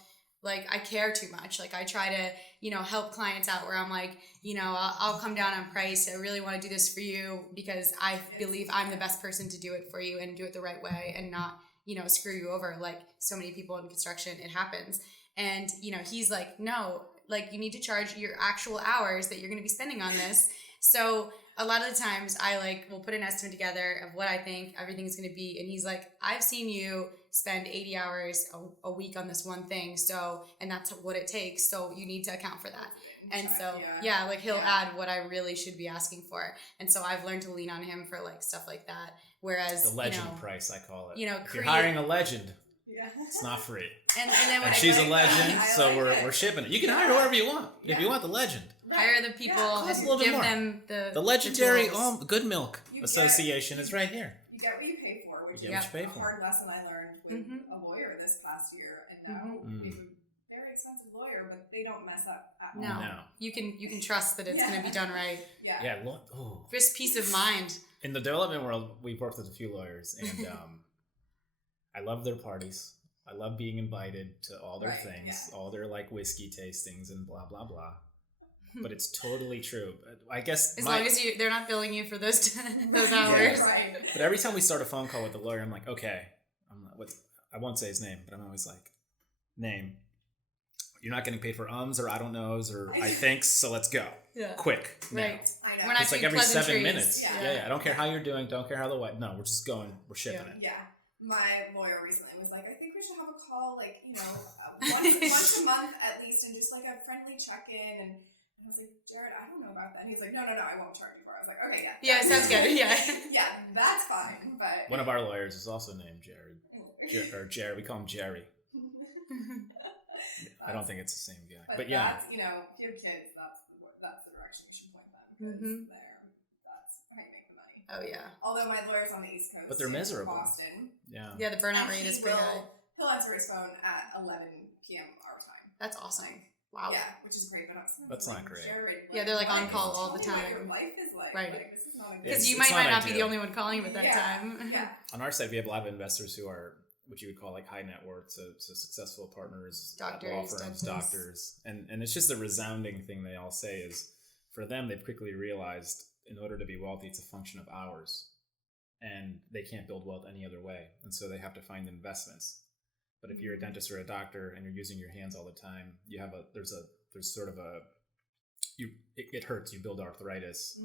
like, I care too much. Like, I try to, you know, help clients out where I'm like, you know, I'll come down on price. I really want to do this for you because I believe I'm the best person to do it for you and do it the right way and not, you know, screw you over like so many people in construction. It happens. And, you know, he's like, no, like, you need to charge your actual hours that you're going to be spending on this. So a lot of the times I, like, will put an estimate together of what I think everything's going to be. And he's like, I've seen you spend 80 hours a week on this one thing. So, and that's what it takes. So you need to account for that. And so, yeah, like, he'll add what I really should be asking for. And so I've learned to lean on him for, like, stuff like that. Whereas, The legend you know, price, I call it. you know, if you're hiring a legend, Yeah. it's not free. and then when And I she's a like legend, that. I so like it. we're shipping it. You can hire whoever you want. If you Yeah. want the legend. hire the people costs a little and bit give more. them the legendary tools. Goodmylk You Association is right here. You get what you pay for, which You is get what you pay a for. hard lesson I learned with Mhm. a lawyer this past year. And now Mhm. we have a very expensive lawyer, but they don't mess up at all. No. You can trust that it's Yeah. going to be done right. Yeah. Yeah, look. Oh. Just peace of mind. In the development world, we've worked with a few lawyers, and I love their parties. I love being invited to all their Right, things, yeah. all their like whiskey tastings and blah blah blah. But it's totally true. I guess As long as they're not billing you for those those Yeah, hours. right. But every time we start a phone call with the lawyer, I'm like, okay, I won't say his name, but I'm always like, name. You're not getting paid for or I don't knows or I thinks, so let's go. Yeah. Quick. Now. Right. I know. We're not It's like doing every 7 pleasantries. minutes. Yeah. Yeah. I don't care how you're doing. Don't care how the what. No, we're just going. We're shipping it. Yeah. My lawyer recently was like, I think we should have a call, like, you know, once a month at least, and just like a friendly check-in. And I was like, Jared, I don't know about that. And he's like, no, I won't charge you for it. I was like, okay, yeah. Yeah, sounds good. Yeah. Yeah, that's fine. But One of our lawyers is also named Jared. Or Jerry. We call him Jerry. I don't think it's the same guy. But yeah. That's, you know, if you have kids, that's the direction you should point them, because Mhm. that's how you make the money. Oh yeah. Although my lawyer's on the East Coast, But they're in miserable. Boston. Yeah. Yeah, the burnout And rate is he pretty high. He'll answer his phone at 11 p.m. our time. That's awesome. Like, Wow. yeah, which is great. But I'm still That's like, not great. Jared, Yeah, they're, like, on what? call all the Tell me what time. your life is like. Right. Like, this is not a Yeah, Because It's- you it's might not not be the ideal. only one calling him at that time. Yeah. On our side, we have a lot of investors who are what you would call like high net worth, so successful partners, law Doctors, firms, dentists. doctors, and it's just the resounding thing they all say is, for them, they've quickly realized in order to be wealthy, it's a function of hours, and they can't build wealth any other way, and so they have to find investments. But if you're a dentist or a doctor and you're using your hands all the time, you have there's it hurts. You build arthritis,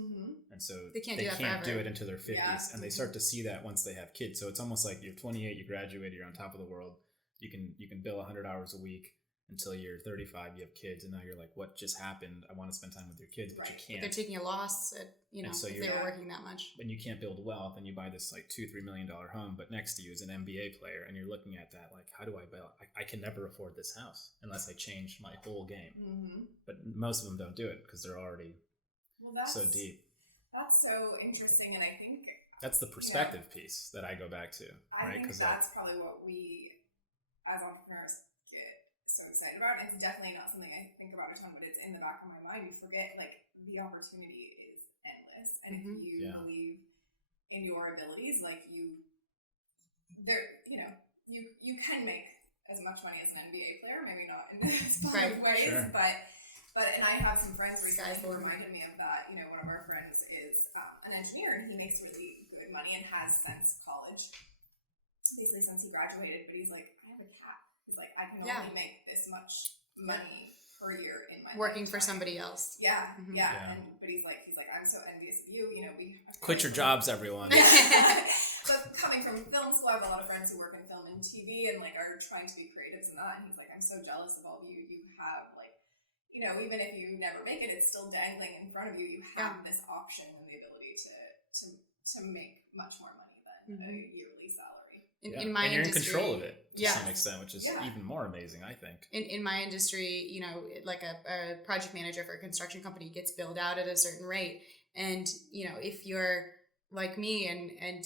and so They can't do that can't do forever. it into their 50s, Yeah. and they start to see that once they have kids. So it's almost like you're 28, you graduated, you're on top of the world. You can bill 100 hours a week until you're 35, you have kids, and now you're like, what just happened? I want to spend time with your kids, but you Right. can't. They're taking a loss at, And so if you're- they were working that much. And you can't build wealth, and you buy this like $2-3 million home, but next to you is an NBA player, and you're looking at that like, how do I build? I can never afford this house unless I change my whole game. But most of them don't do it because they're already so deep. That's so interesting, and I think That's the perspective piece that I go back to, I right? think that's probably what we as entrepreneurs get so excited about. And it's definitely not something I think about a ton, but it's in the back of my mind. You forget like the opportunity is endless, and if you believe in your abilities, like you can make as much money as an NBA player, maybe not in as fun ways, Sure. but and I have some friends recently who reminded me of that. You know, one of our friends is an engineer, and he makes really good money and has since college, basically since he graduated. But he's like, I have a cat. He's like, I can only make this much money per year in my Working for lifetime. somebody else. Yeah. Yeah. But he's like, I'm so envious of you. You know, Quit your jobs, everyone. So coming from film school, I have a lot of friends who work in film and TV and like are trying to be creatives and that. And he's like, I'm so jealous of all of you. You have like, you know, even if you never make it, it's still dangling in front of you. You have this option and the ability to make much more money than a yearly salary. In my and you're industry, in control of it to some extent, which is even more amazing, I think. In my industry, you know, like a project manager for a construction company gets billed out at a certain rate. And, you know, if you're like me and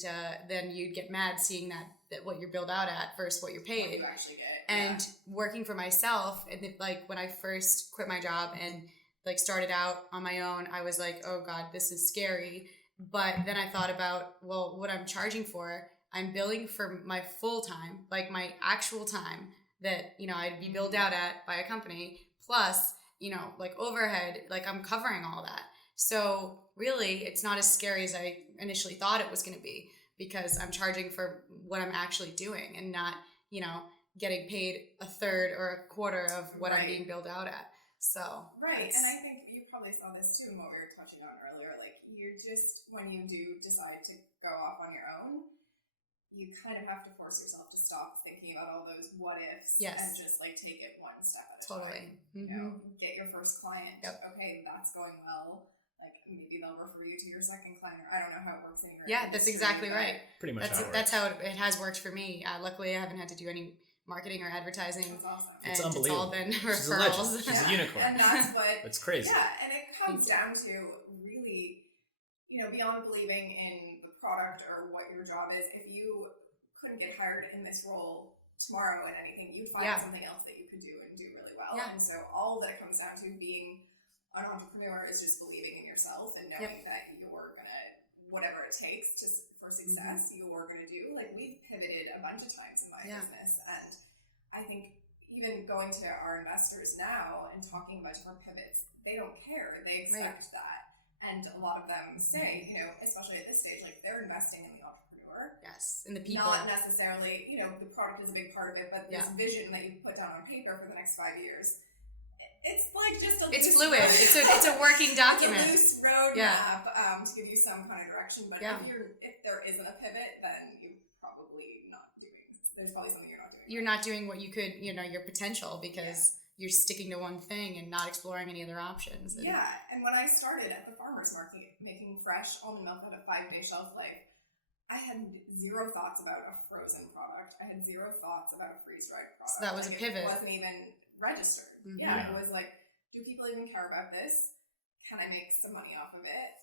then you'd get mad seeing that what you're billed out at versus what you're paid. What you actually get. And working for myself, and like when I first quit my job and like started out on my own, I was like, oh God, this is scary. But then I thought about, well, what I'm charging for, I'm billing for my full time, like my actual time that, you know, I'd be billed out at by a company, plus, you know, like overhead, like I'm covering all that. So really, it's not as scary as I initially thought it was going to be, because I'm charging for what I'm actually doing and not, you know, getting paid a third or a quarter of what I'm being billed out at. So and I think you probably saw this too in what we were touching on earlier. Like you're just, when you do decide to go off on your own, you kind of have to force yourself to stop thinking about all those what ifs and just like take it one step at a time. You know, get your first client. Okay, that's going well. Like maybe they'll refer you to your second client. Or I don't know how it works in your industry, that's exactly right. Pretty much that's how it has worked for me. Luckily, I haven't had to do any marketing or advertising. That's awesome. And it's unbelievable. It's all been She's a referrals. legend. She's a unicorn. And that's what it's crazy. Yeah, and it comes down to really, you know, beyond believing in the product or what your job is, if you couldn't get hired in this role tomorrow in anything, you'd find something else that you could do and do really well. And so all that it comes down to being an entrepreneur is just believing in yourself and knowing that you're gonna, whatever it takes for success, you're gonna do. Like we've pivoted a bunch of times in my business, and I think even going to our investors now and talking about different pivots, they don't care. They expect that. And a lot of them say, you know, especially at this stage, like they're investing in the entrepreneur. Yes, in the people. Not necessarily, you know, the product is a big part of it, but this vision that you put down on paper for the next 5 years, it's like just a loose It's fluid. road. It's a working document. It's a loose roadmap to give you some kind of direction. But if there isn't a pivot, then you're probably not doing. There's probably something you're not doing. You're not doing what you could, you know, your potential, because you're sticking to one thing and not exploring any other options. And and when I started at the farmer's market making fresh almond milk that had a 5-day shelf life, I had zero thoughts about a frozen product. I had zero thoughts about a freeze-dried product. So that was a pivot. It wasn't even registered. It was like, do people even care about this? Can I make some money off of it?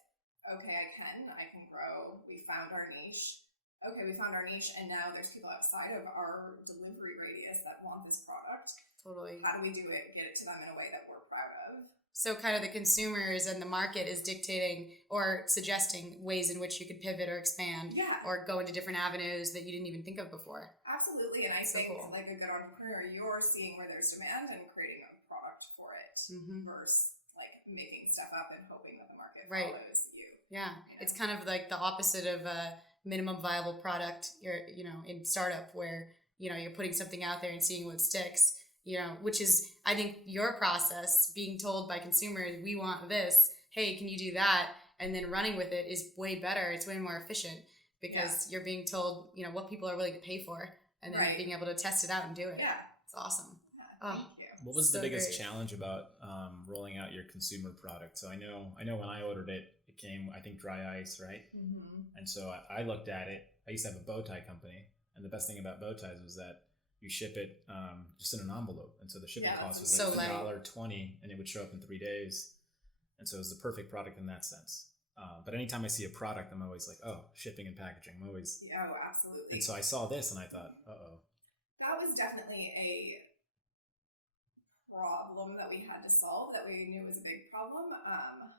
Okay, I can grow. We found our niche. Okay, we found our niche, and now there's people outside of our delivery radius that want this product. Totally. How do we do it? Get it to them in a way that we're proud of. So kind of the consumers and the market is dictating or suggesting ways in which you could pivot or expand or go into different avenues that you didn't even think of before. Absolutely. And I think cool. like a good entrepreneur, you're seeing where there's demand and creating a product for it versus like making stuff up and hoping that the market follows you. Yeah. It's kind of like the opposite of a minimum viable product, in startup where, you're putting something out there and seeing what sticks. which is, I think, your process, being told by consumers, we want this, hey, can you do that? And then running with it is way better. It's way more efficient because you're being told, what people are willing to pay for, and then being able to test it out and do it. Yeah. It's awesome. Yeah, thank you. What was the So biggest great. challenge about rolling out your consumer product? So I know when I ordered it, it came, I think, dry ice, right? Mm-hmm. And so I looked at it. I used to have a bow tie company, and the best thing about bow ties was that you ship it just in an envelope, and so the shipping cost was so like light. $1.20, and it would show up in 3 days, and so it was the perfect product in that sense. But anytime I see a product, I'm always like, oh, shipping and packaging. I'm always Absolutely. And so I saw this, and I thought, that was definitely a problem that we had to solve, that we knew was a big problem. I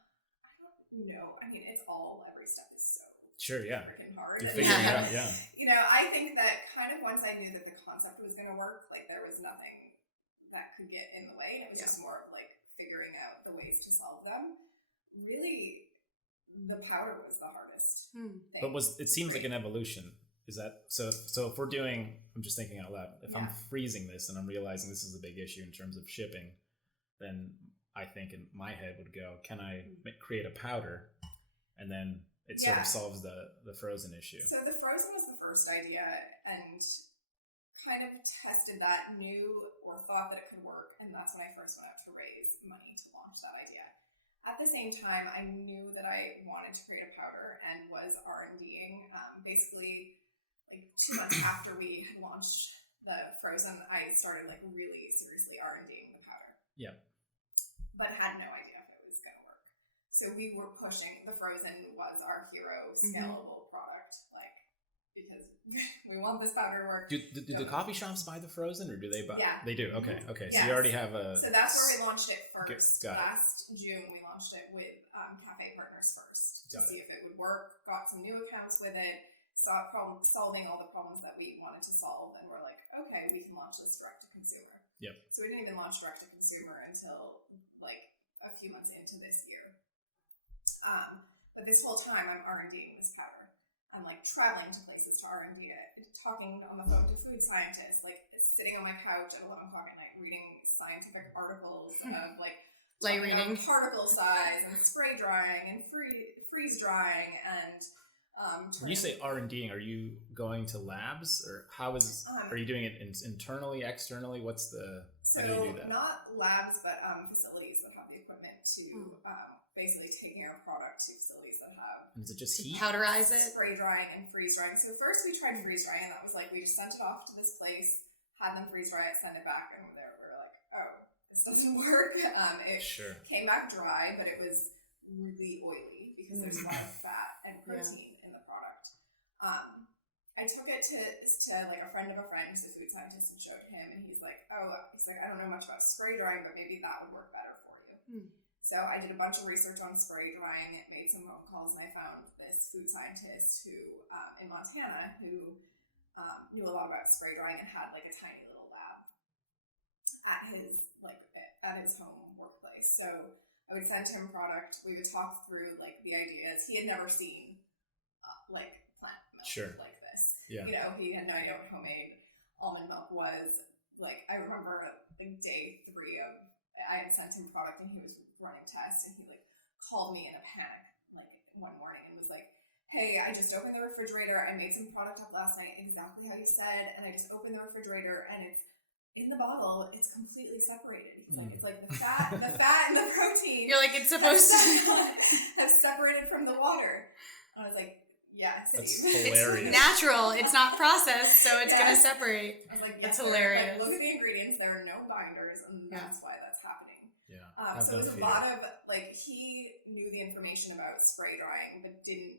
don't know. I mean, every step is so sure, yeah, freaking hard. you're figuring it out, yeah. I think that kind of once I knew that the concept was going to work, like there was nothing that could get in the way. It was just more of like figuring out the ways to solve them. Really, the powder was the hardest thing. But it seems like an evolution. Is that so? So if we're doing, I'm just thinking out loud. If I'm freezing this and I'm realizing this is a big issue in terms of shipping, then I think in my head would go, can I create a powder, and then it sort of solves the frozen issue. So the frozen was the first idea, and kind of tested that, knew or thought that it could work, and that's when I first went out to raise money to launch that idea. At the same time, I knew that I wanted to create a powder and was R&Ding. Basically, like 2 months after we had launched the frozen, I started like really seriously R&Ding the powder. Yeah. But had no idea if it was going to work. So we were pushing, the frozen was our hero scalable product, like, because we want this powder to work. Do the coffee shops buy the frozen, or do they buy? Yeah. They do. Okay. So Yes. you already have a. So that's where we launched it first. Got it. Last June, we launched it with cafe partners first to see if it would work. Got some new accounts with it. Saw solving all the problems that we wanted to solve, and we're like, okay, we can launch this direct to consumer. Yep. So we didn't even launch direct to consumer until like a few months into this year. But this whole time, I'm R&Ding this powder. I'm like traveling to places to R&D it, talking on the phone to food scientists, like sitting on my couch at 11 o'clock at night reading scientific articles of like Light reading, particle size and spray drying and freeze drying and. When you say R&Ding, are you going to labs, or how is? Are you doing it internally, externally? What's the? How do you do that? Not labs, but facilities that have the equipment to basically taking our product to facilities that have. And is it just heat? powderize it, spray drying and freeze drying. So first we tried freeze drying, and that was like we just sent it off to this place, had them freeze dry it, send it back, and we were like, oh, this doesn't work. It came back dry, but it was really oily because there's a lot of fat and protein in the product. I took it to like a friend of a friend who's a food scientist and showed him, and he's like, I don't know much about spray drying, but maybe that would work better for you. So I did a bunch of research on spray drying, made some phone calls, and I found this food scientist who in Montana who knew a lot about spray drying and had like a tiny little lab at his home workplace. So I would send him product. We would talk through like the ideas. He had never seen like plant milk like this. Yeah. He had no idea what homemade almond milk was. Like I remember like day 3 of I had sent him product and he was running tests, and he like called me in a panic like one morning and was like, hey, I just opened the refrigerator. I made some product up last night exactly how you said, and I just opened the refrigerator and it's in the bottle, it's completely separated. He's like, it's like the fat and the protein. You're like, it's supposed to have separated from the water. And I was like, yes, that's Steve. hilarious. It's natural. It's not processed, so it's gonna separate. I was like, that's yes, hilarious. Like, look at the ingredients. There are no binders, and that's why that's happening. Yeah. So it was a lot of like he knew the information about spray drying, but didn't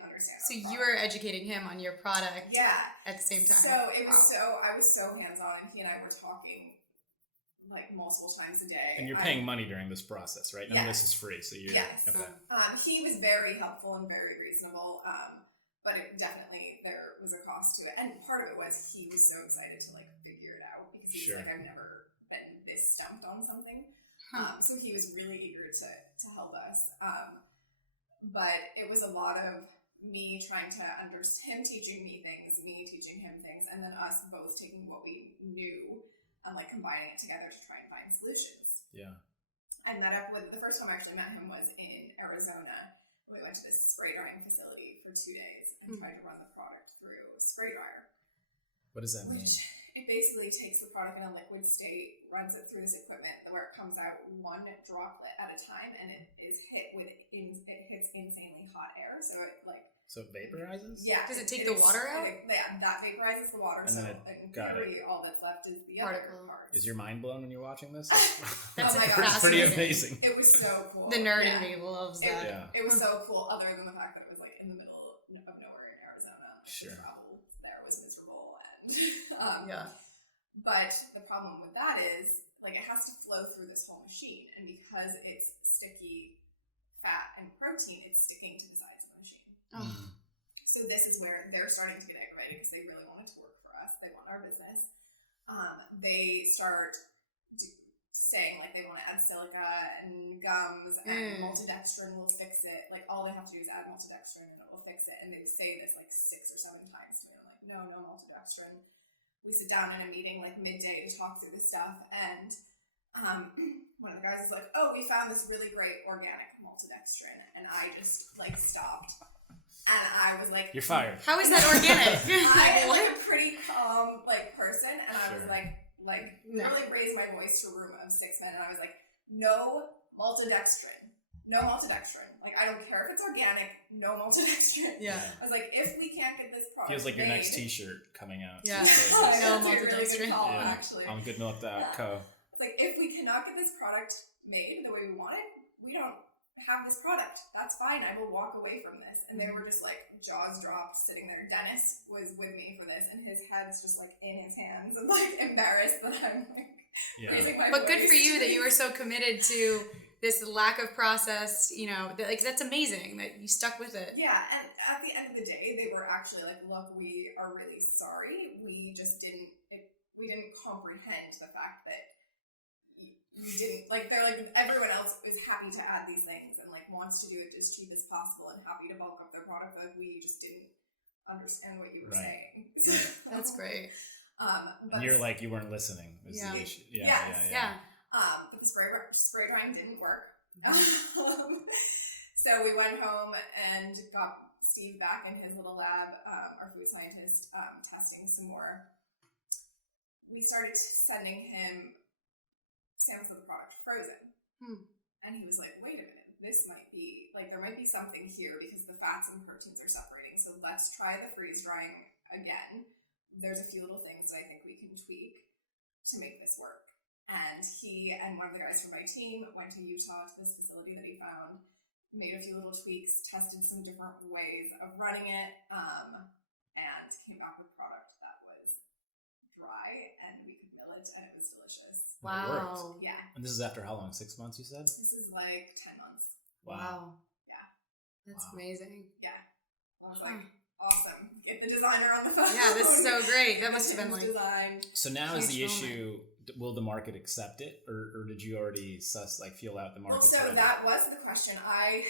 understand. So you were educating him on your product. At the same time. So it was I was so hands on, and he and I were talking like multiple times a day. And you're paying money during this process, right? None of this is free, so you're okay. He was very helpful and very reasonable. But it definitely there was a cost to it, and part of it was he was so excited to like figure it out because he's like, I've never been this stumped on something. So he was really eager to help us. But it was a lot of me trying to understand, him teaching me things, me teaching him things, and then us both taking what we knew and like combining it together to try and find solutions. Yeah. I met up with, the first time I actually met him was in Arizona. We went to this spray drying facility for 2 days and tried to run the product through a spray dryer. What does that mean? Which it basically takes the product in a liquid state, runs it through this equipment where it comes out one droplet at a time, and it is hit with it hits insanely hot air. So it So it vaporizes? yeah. Does it take the water out? Yeah, that vaporizes the water. And so then in theory, all that's left is the Particle. other parts. Is your mind blown when you're watching this? That's Oh my like God. It's pretty fascinating. amazing. It was so cool. The nerd Yeah. in me loves that. Yeah. It was so cool, other than the fact that it was like in the middle of nowhere in Arizona. Sure. The travel there was miserable, and Yeah. But the problem with that is like it has to flow through this whole machine, and because it's sticky fat and protein, it's sticking to the sides of the machine. Oh. So this is where they're starting to get aggravated because they really want it to work for us. They want our business. They start saying like they want to add silica and gums and maltodextrin will fix it. Like all they have to do is add maltodextrin and it will fix it. And they say this like 6 or 7 times to me. I'm like, no maltodextrin. We sit down in a meeting like midday to talk through this stuff, and one of the guys is like, oh, we found this really great organic maltodextrin, and I just like stopped. And I was like, You're fired. How is that organic? I am What? like a pretty calm like person, and I was Sure. like No. really raised my voice to a room of 6 men, and I was like, no maltodextrin. Like I don't care if it's organic, no maltodextrin. Yeah. I was like, if we can't get this product Feels like your made, next T-shirt coming out. Yeah. Oh, No that's a really maltodextrin. good call, Yeah. actually. On Goodmylk.co. It's like, if we cannot get this product made the way we want it, we don't have this product. That's fine. I will walk away from this. And they were just like jaws dropped, sitting there. Dennis was with me for this, and his head's just like in his hands and like embarrassed that I'm like raising my But voice. good for you that you were so committed to this lack of processed, like that's amazing that you stuck with it. Yeah, and at the end of the day, they were actually like, look, we are really sorry. We just didn't comprehend the fact that we didn't, like, they're like, everyone else is happy to add these things and like wants to do it as cheap as possible and happy to bulk up their product, but we just didn't understand what you were saying. Right. That's great. And you're like, you weren't listening. Is Yeah. the issue. Yeah. But the spray drying didn't work. So we went home and got Steve back in his little lab, our food scientist, testing some more. We started sending him samples of the product frozen. And he was like, wait a minute, this might be, like, there might be something here because the fats and proteins are separating. So let's try the freeze drying again. There's a few little things that I think we can tweak to make this work. And he and one of the guys from my team went to Utah to this facility that he found, made a few little tweaks, tested some different ways of running it, and came back with product that was dry and we could mill it and it was delicious. It worked. Wow. Yeah. And this is after how long? 6 months, you said? This is like 10 months. Wow. Yeah. That's Wow. amazing. Yeah. I was like, awesome. Get the designer on the phone. Yeah, this is so great. That must have been Tim's like design. So now is the Huge issue, will the market accept it? Or did you already feel out the Well, market's so ready? that was the question. I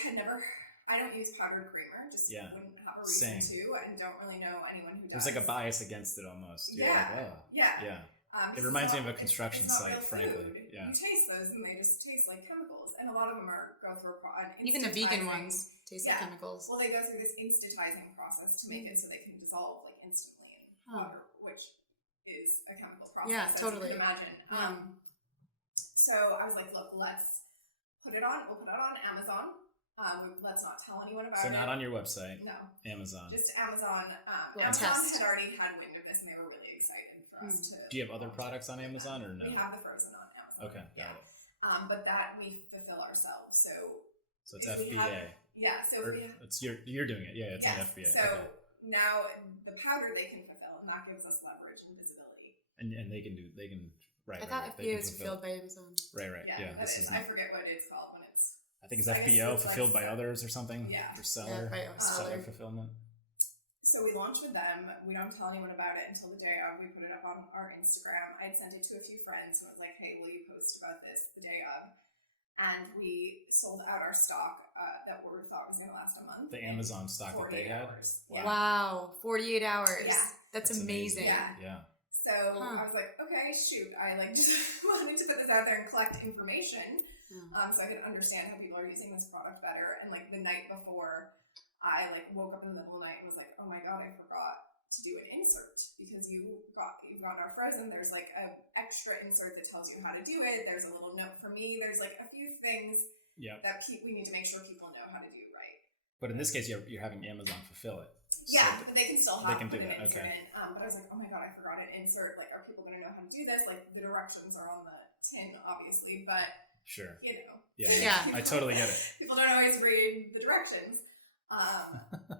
don't use powdered creamer, just Yeah. wouldn't have a reason Same. to, and don't really know anyone who does. There's like a bias against it almost. You're Yeah. like, oh. Yeah. Yeah. Because It reminds me it's of a not- construction it's not site, real frankly. food. Yeah. You taste those and they just taste like chemicals, and a lot of them go through an even the vegan instantizing- ones taste like Yeah. chemicals. Well, they go through this instantizing process to make it so they can dissolve like instantly in water, which is a chemical process. Yeah, as totally. You can imagine. Yeah. So I was like, look, let's put it on. We'll put it on Amazon. Let's not tell anyone about So it. not on your website, No, Amazon. just Amazon. We'll Amazon test. had already had wind of this, and they were really excited for us to. Do you have other products on Amazon or no? We have the frozen on Amazon. Okay, got it. But that we fulfill ourselves. So So it's if we FBA. yeah. So Or if we it's you're doing it. Yeah, it's yes. an FBA. So Okay. now the powder they can fulfill, and that gives us leverage and visibility. And they can right. I thought right, they FBA can was fulfill. fulfilled by Amazon. Right. Yeah. that This is. is. I forget what it's called when it's. I think it's I guess FBO, it's like fulfilled by se- others or something. Yeah. Or seller. Yeah, by seller seller. fulfillment. So we launched with them. We don't tell anyone about it until the day of. We put it up on our Instagram. I'd sent it to a few friends and was like, hey, will you post about this the day of? And we sold out our stock that we thought was going to last a month. The in Amazon stock that they 48 had. hours. Wow. Yeah. Wow, 48 hours. Yeah. That's amazing. Yeah. Yeah. So I was like, okay, shoot, I like just wanted to put this out there and collect information, so I could understand how people are using this product better. And like the night before, I like woke up in the middle of the night and was like, oh my god, I forgot to do an insert, because you got our frozen. There's like an extra insert that tells you how to do it. There's a little note for me. There's like a few things that we need to make sure people know how to do right. But in this case, you're having Amazon fulfill it. Yeah, but they can still they can put do an that. insert Okay. in. But I was like, oh my god, I forgot an insert. Like, are people going to know how to do this? Like, the directions are on the tin, obviously, but sure, you know. Yeah. I totally get it. People don't always read the directions.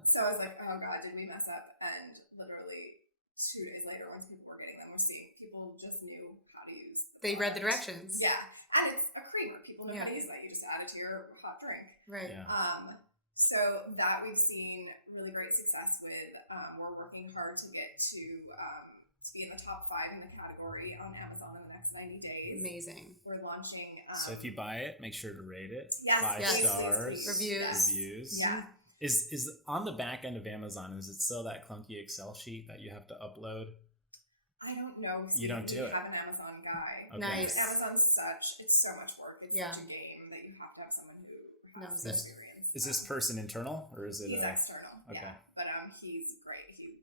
So I was like, oh god, did we mess up? And literally 2 days later, once people were getting them, we're seeing people just knew how to use They read the product. directions. Yeah, and it's a creamer. People know how to use that. You just add it to your hot drink. Right. Yeah. So that we've seen really great success with. We're working hard to get to be in the top 5 in the category on Amazon in the next 90 days. Amazing. We're launching. So if you buy it, make sure to rate it. Yes, 5 yes. stars. Reviews. Reviews. Yeah. Is on the back end of Amazon, is it still that clunky Excel sheet that you have to upload? I don't know. You don't do it. Have an Amazon guy. Okay. Nice. Amazon's it's so much work. It's such a game that you have to have someone who has Knows it. experience. Is this person internal or is it? He's external. Okay. Yeah, but he's great. He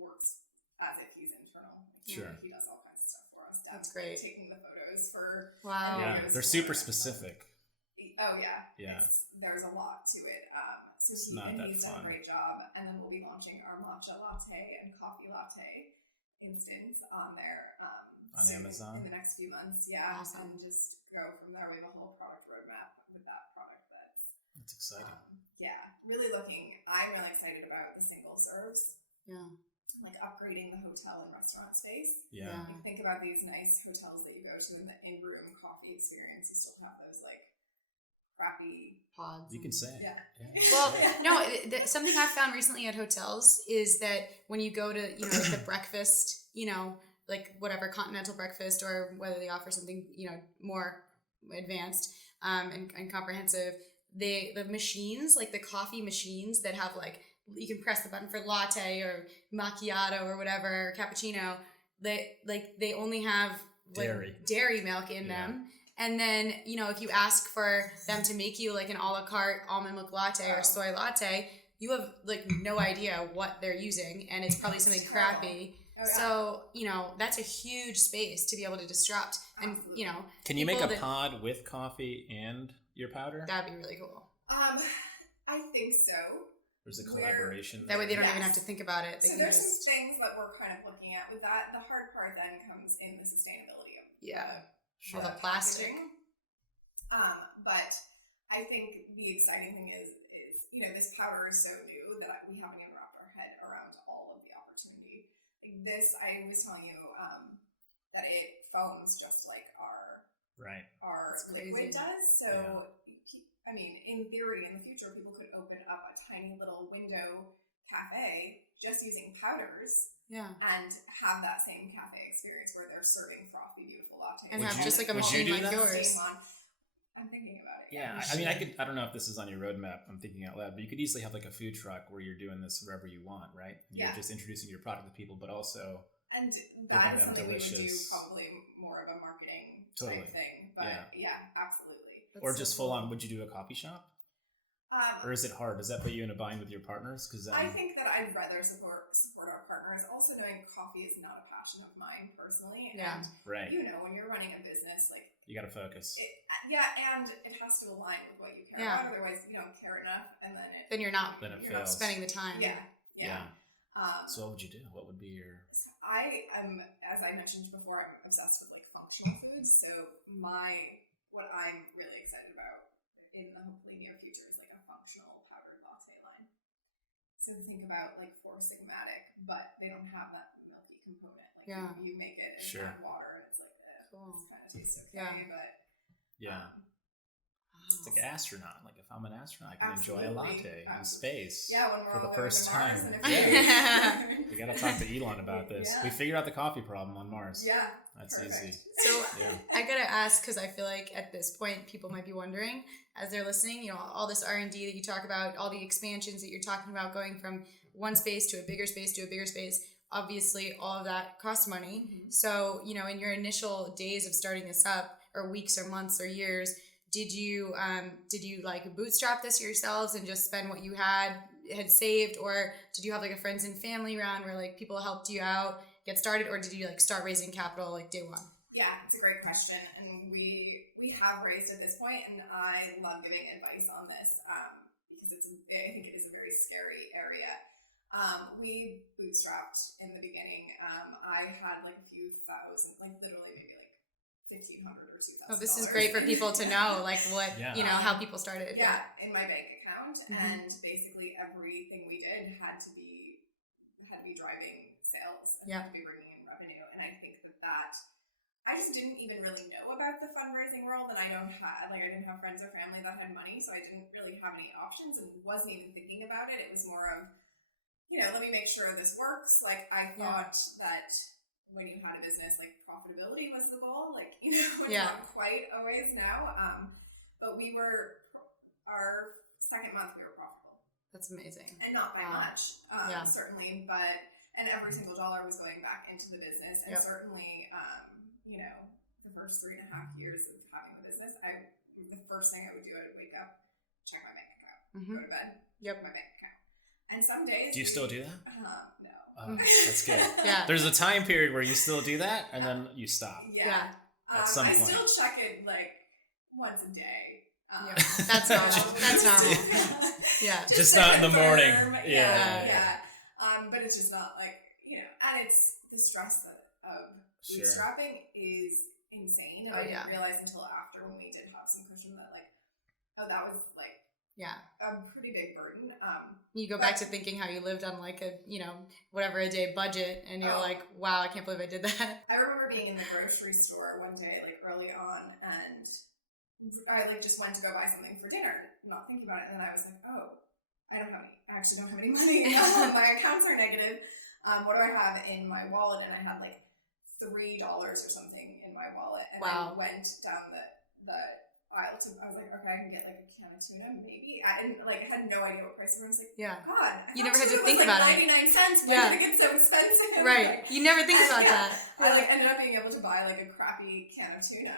works as if he's internal. Sure. He does all kinds of stuff for us. That's great. Taking the photos for. Wow. Yeah, videos they're for super us. specific. Oh yeah. Yeah. There's a lot to it. So It's not that he's done fun. a great job, and then we'll be launching our matcha latte and coffee latte instance on there. On Amazon? in the next few months. Yeah. Awesome. And just go from there. We have a whole product roadmap with that product That's exciting. really I'm really excited about the single serves, Yeah. like upgrading the hotel and restaurant space. Yeah. Like, think about these nice hotels that you go to in the in-room coffee experience. You still have those like crappy Pods. You can say. Yeah. Well, Yeah. no, something I've found recently at hotels is that when you go to, like the breakfast, like whatever continental breakfast, or whether they offer something, more advanced and comprehensive, the machines, like the coffee machines that have like, you can press the button for latte or macchiato or whatever, or cappuccino, they only have like dairy milk in them. And then, if you ask for them to make you like an a la carte almond milk latte or soy latte, you have like no idea what they're using, and it's probably something crappy. Oh, yeah. So, that's a huge space to be able to disrupt. And, Can you make a pod with coffee and your powder? That'd be really cool. I think so. There's a collaboration. That way they don't Yes. even have to think about it. They So can there's just, some things that we're kind of looking at with that. The hard part then comes in the sustainability of all the plastic. packaging. But I think the exciting thing is this powder is so new that we haven't even wrapped our head around all of the opportunity. Like this, I was telling you that it foams just like our That's liquid crazy. does. So I mean, in theory, in the future, people could open up a tiny little window cafe just using powders. Yeah. And have that same cafe experience where they're serving frothy, beautiful lattes. And Would have you- just like a would you machine do like that? yours. I'm thinking about it. Yeah, I mean, I don't know if this is on your roadmap. I'm thinking out loud, but you could easily have like a food truck where you're doing this wherever you want, right? You're just introducing your product to people, but also And giving that's them something we would do delicious. probably more of a marketing Totally. type thing. But yeah absolutely. or just full on. Would you do a coffee shop, or is it hard? Does that put you in a bind with your partners? Because I think that I'd rather support our partners. Also, knowing coffee is not a passion of mine personally. Yeah. And right, when you're running a business, like you got to focus. and it has to align with what you care about. Otherwise, you don't care enough, and then you're not Then it you're not fails. spending the time. Yeah. So what would you do? What would be your? I am, as I mentioned before, I'm obsessed with like functional foods. So what I'm really excited about in the hopefully near future is like a functional powdered latte line. So think about like Four Sigmatic, but they don't have that milky component. Like you make it and add water, and it's like this kind of tastes okay, but It's like astronaut. Like if I'm an astronaut, I can enjoy a latte in space. Yeah, when we're for the all first over Mars time. in a few years. We got to talk to Elon about this. Yeah. We figured out the coffee problem on Mars. Yeah, That's perfect. easy. So Yeah. I gotta ask, because I feel like at this point people might be wondering as they're listening, all this R&D that you talk about, all the expansions that you're talking about, going from one space to a bigger space to a bigger space. obviously all of that costs money. Mm-hmm. So, you know, in your initial days of starting this up, or weeks or months or years, did you like bootstrap this yourselves and just spend what you had saved, or did you have like a friends and family round where like people helped you out get started, or did you like start raising capital like day one? Yeah, it's a great question, and we have raised at this point, and I love giving advice on this because I think it is a very scary area. We bootstrapped in the beginning. I had like a few thousand, like literally maybe like $1,500 or $2,000. Oh, this is great for people to know, like what you know, how people started. Yeah, in my bank account, Mm-hmm. and basically everything we did had to be driving sales and had to be bringing in revenue, and I think that I just didn't even really know about the fundraising world, and I didn't have friends or family that had money, so I didn't really have any options and wasn't even thinking about it. It was more of, you know, let me make sure this works. Like, I thought that when you had a business, like, profitability was the goal. Like, you know, it's not quite always now. But our second month, we were profitable. That's amazing. And not by much, certainly, and every single dollar was going back into the business. And certainly, you know, the first 3.5 years of having the business, the first thing I would do, I would wake up, check my bank account, go to bed, my bank account. And some days... Do you still do that? No. Oh, that's good. Yeah. There's a time period where you still do that, and then you stop. Yeah. At some point. I still check it, like, once a day. That's normal. That's normal. Yeah. Just not in the morning. Yeah. But it's just not, like, you know, and it's the stress of bootstrapping is insane. And I didn't realize until after, when we did have some cushion, that, like, that was, like, a pretty big burden. You go back to thinking how you lived on like a, you know, whatever a day budget, and you're like, wow, I can't believe I did that. I remember being in the grocery store one day, like early on, and I like just went to go buy something for dinner, not thinking about it, and then I was like, oh, I actually don't have any money. My accounts are negative. What do I have in my wallet? And I had like $3 or something in my wallet, and I went down the aisle I was like, okay, I can get like a can of tuna, maybe. I didn't had no idea what price it was. Like, God, you never had to think like about 99 it. cents. Why did it get so expensive? Right. Like, you never think about that. I like ended up being able to buy like a crappy can of tuna.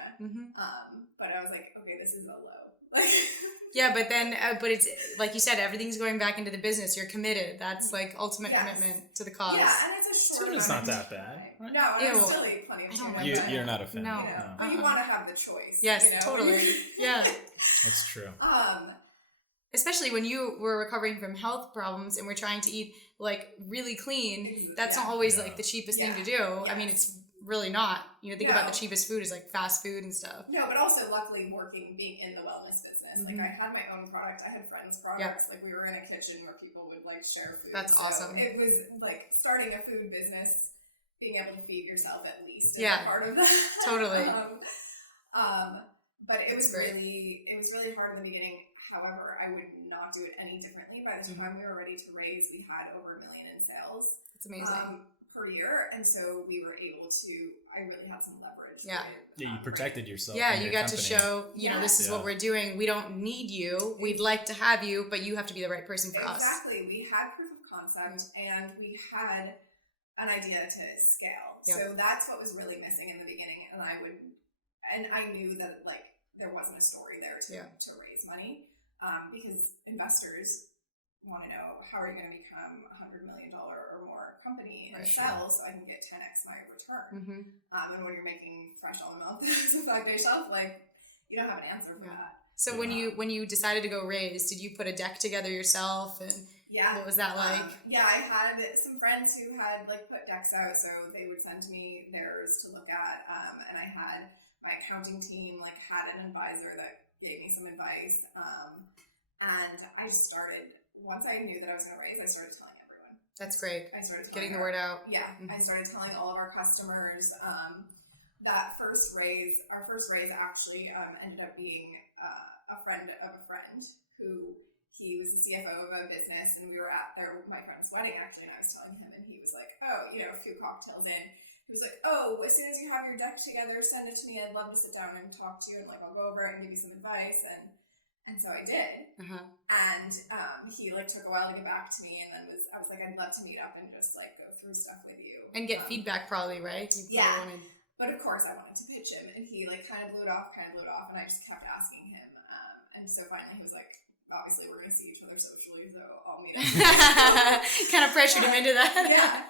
But I was like, okay, this is a low. Like, yeah, but then, but it's like you said, everything's going back into the business. You're committed. That's like ultimate commitment to the cause. Yeah, and it's a short. Tuna's not that bad. Right? No, I still eat plenty of tuna. You're not a fan. No. You know, but you want to have the choice. Yes, you know? totally. Yeah, that's true. Especially when you were recovering from health problems and we're trying to eat like really clean. That's not always like the cheapest thing to do. Yes. I mean, it's really not. You know, think about the cheapest food is like fast food and stuff. No, but also luckily being in the wellness business. Like I had my own product. I had friends' products. Like we were in a kitchen where people would like share food. That's awesome. It was like starting a food business, being able to feed yourself at least is a part of that. Totally. But it was really hard in the begining. However, I would not do it any differently. By the time we were ready to raise, we had over $1 million in sales. That's amazing. Per year, and so we were able to. I really had some leverage. Yeah, you protected yourself. Yeah, you got to show. You know, this is what we're doing. We don't need you. We'd like to have you, but you have to be the right person for us. Exactly. We had proof of concept, and we had an idea to scale. Yep. So that's what was really missing in the beginning. And I knew that like there wasn't a story there to raise money, because investors want to know, how are you going to become $100 million or more company and sell so I can get 10x my return? And when you're making fresh almond milk that's a 5-day shelf, like you don't have an answer for that. So when you decided to go raise, did you put a deck together yourself, and what was that like? I had some friends who had like put decks out, so they would send me theirs to look at, and I had my accounting team like had an advisor that gave me some advice, and I just started. Once I knew that I was going to raise, I started telling everyone. That's great. I started getting the word out. Yeah, I started telling all of our customers. That our first raise actually ended up being a friend of a friend who he was the CFO of a business, and we were at my friend's wedding actually, and I was telling him, and he was like, oh, you know, a few cocktails in, he was like, oh, as soon as you have your deck together, send it to me. I'd love to sit down and talk to you, and like I'll go over it and give you some advice. And And so I did. And he like took a while to get back to me, and then I was like, I'd love to meet up and just like go through stuff with you. And get feedback probably, right? You probably wanted... But of course I wanted to pitch him, and he like kind of blew it off, and I just kept asking him. And so finally he was like, obviously we're going to see each other socially, so I'll meet up. Kind of pressured him into that. Yeah.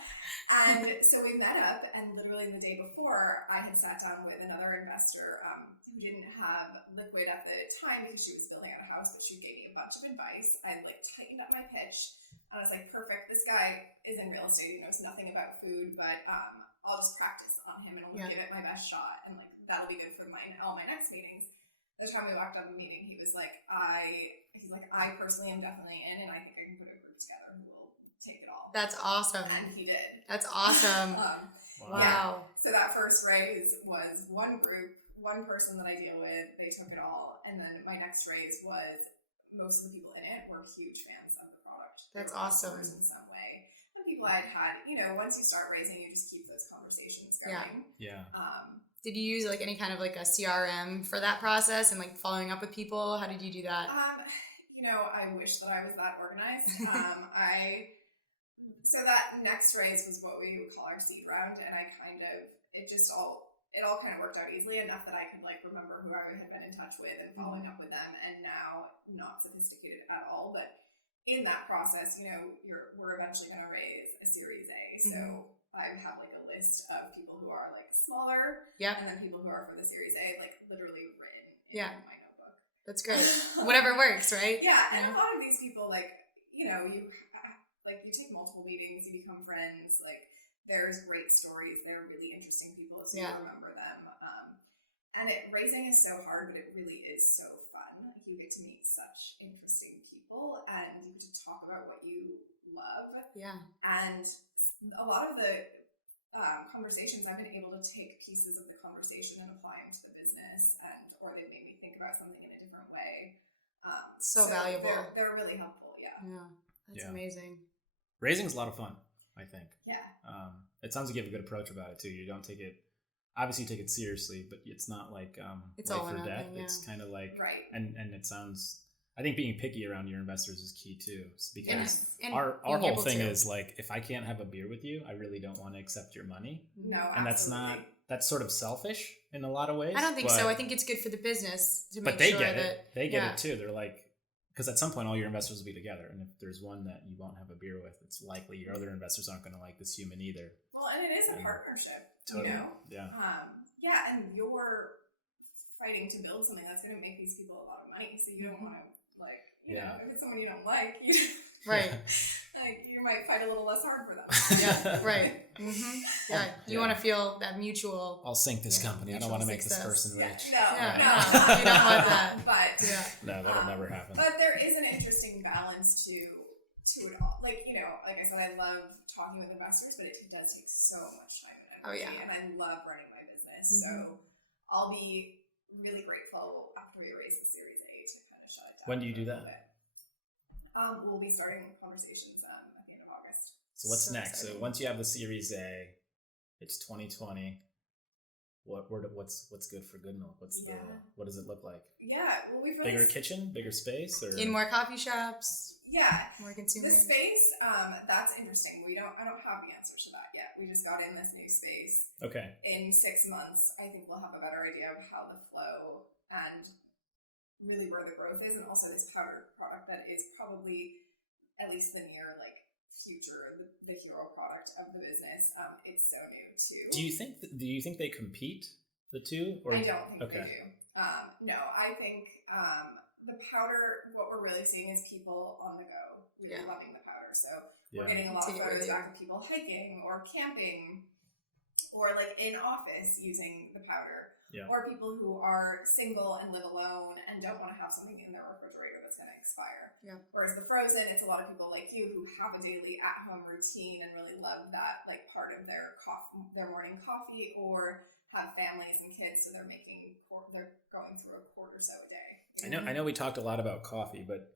And so we met up, and literally the day before, I had sat down with another investor who didn't have liquid at the time because she was building out a house, but she gave me a bunch of advice. I like tightened up my pitch, and I was like, perfect, this guy is in real estate, he knows nothing about food, but I'll just practice on him and I'll give it my best shot, and like that'll be good for all my next meetings. The time we walked out of the meeting, he was like, I personally am definitely in, and I think I can put a group together who will take it all. That's awesome. And he did. That's awesome. Wow. Yeah. So that first raise was one group, one person that I deal with, they took it all. And then my next raise was most of the people in it were huge fans of the product. That's they were awesome. customers in some way. And people I'd had, once you start raising, you just keep those conversations going. Yeah. Did you use like any kind of like a CRM for that process and like following up with people? How did you do that? I wish that I was that organized. So that next raise was what we would call our seed round, and it all kind of worked out easily enough that I could like remember who I had been in touch with and following up with them, and now not sophisticated at all, but in that process, we're eventually going to raise a Series A. So I have like a list of people who are like smaller, and then people who are for the Series A, like literally written in my notebook. That's great. Whatever works, right? Yeah, and a lot of these people, like, you take multiple meetings, you become friends, like, there's great stories, they're really interesting people, so you remember them. And raising is so hard, but it really is so fun. Like, you get to meet such interesting people, and you get to talk about what you love. Yeah. And a lot of the conversations, I've been able to take pieces of the conversation and apply them to the business, or they've made me think about something in a different way. So valuable. They're really helpful, yeah. Yeah, that's amazing. Raising's a lot of fun, I think. Yeah. It sounds like you have a good approach about it too. You don't take it, obviously you take it seriously, but it's not like it's life all or or death. nothing, It's kind of like, right. And it sounds, I think being picky around your investors is key too, because and our whole thing is like, if I can't have a beer with you, I really don't want to accept your money. No, and absolutely. that's sort of selfish in a lot of ways. I don't think so. I think it's good for the business to make sure sure that... But they get it too. They're like, because at some point all your investors will be together, and if there's one that you won't have a beer with, it's likely your other investors aren't going to like this human either. Well, and it is a partnership, totally. Yeah. And you're fighting to build something that's going to make these people a lot of money, so you don't want to, like, if it's someone you don't like, right. Like, you might fight a little less hard for them. Yeah, right. Yeah, you want to feel that mutual... I'll sink this company. I don't want to make success. this person rich. No, you don't want that. But no, that'll never happen. But there is an interesting balance to it all. Like, like I said, I love talking with investors, but it does take so much time and energy. And I love running my business. So I'll be really grateful after we raise the Series A to kind of shut it down. When do you do that? We'll be starting conversations at the end of August. So what's next? Exciting. So once you have the Series A, it's 2020. What's good for Goodmylk? What does it look like? Yeah, well, we've bigger kitchen, bigger space, or in more coffee shops. Yeah, more consumers. The space, that's interesting. I don't have the answers to that yet. We just got in this new space. Okay. In 6 months, I think we'll have a better idea of how the flow and really where the growth is, and also this powder product that is probably at least the near future, the hero product of the business. It's so new too. Do you think they compete, the two? Or? I don't think they do. No, I think the powder, what we're really seeing is people on the go really loving the powder. So we're getting a lot of photos back of people hiking or camping or in office using the powder. Yeah. Or people who are single and live alone and don't want to have something in their refrigerator that's going to expire. Yeah. Whereas the frozen, it's a lot of people like you who have a daily at-home routine and really love that part of their morning coffee, or have families and kids, so they're going through a quart or so a day. I know we talked a lot about coffee, but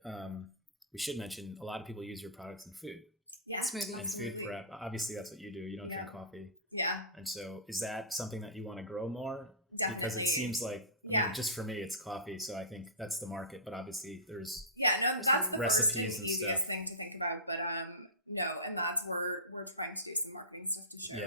we should mention a lot of people use your products in food. Yeah, smoothies and food prep. Obviously, that's what you do. You don't drink coffee. Yeah. And so, is that something that you want to grow more? Definitely. Because it seems like I mean, just for me, it's coffee, so I think that's the market. But obviously, there's that's the recipes first and and easiest stuff. thing to think about. But no, and that's where we're trying to do some marketing stuff to show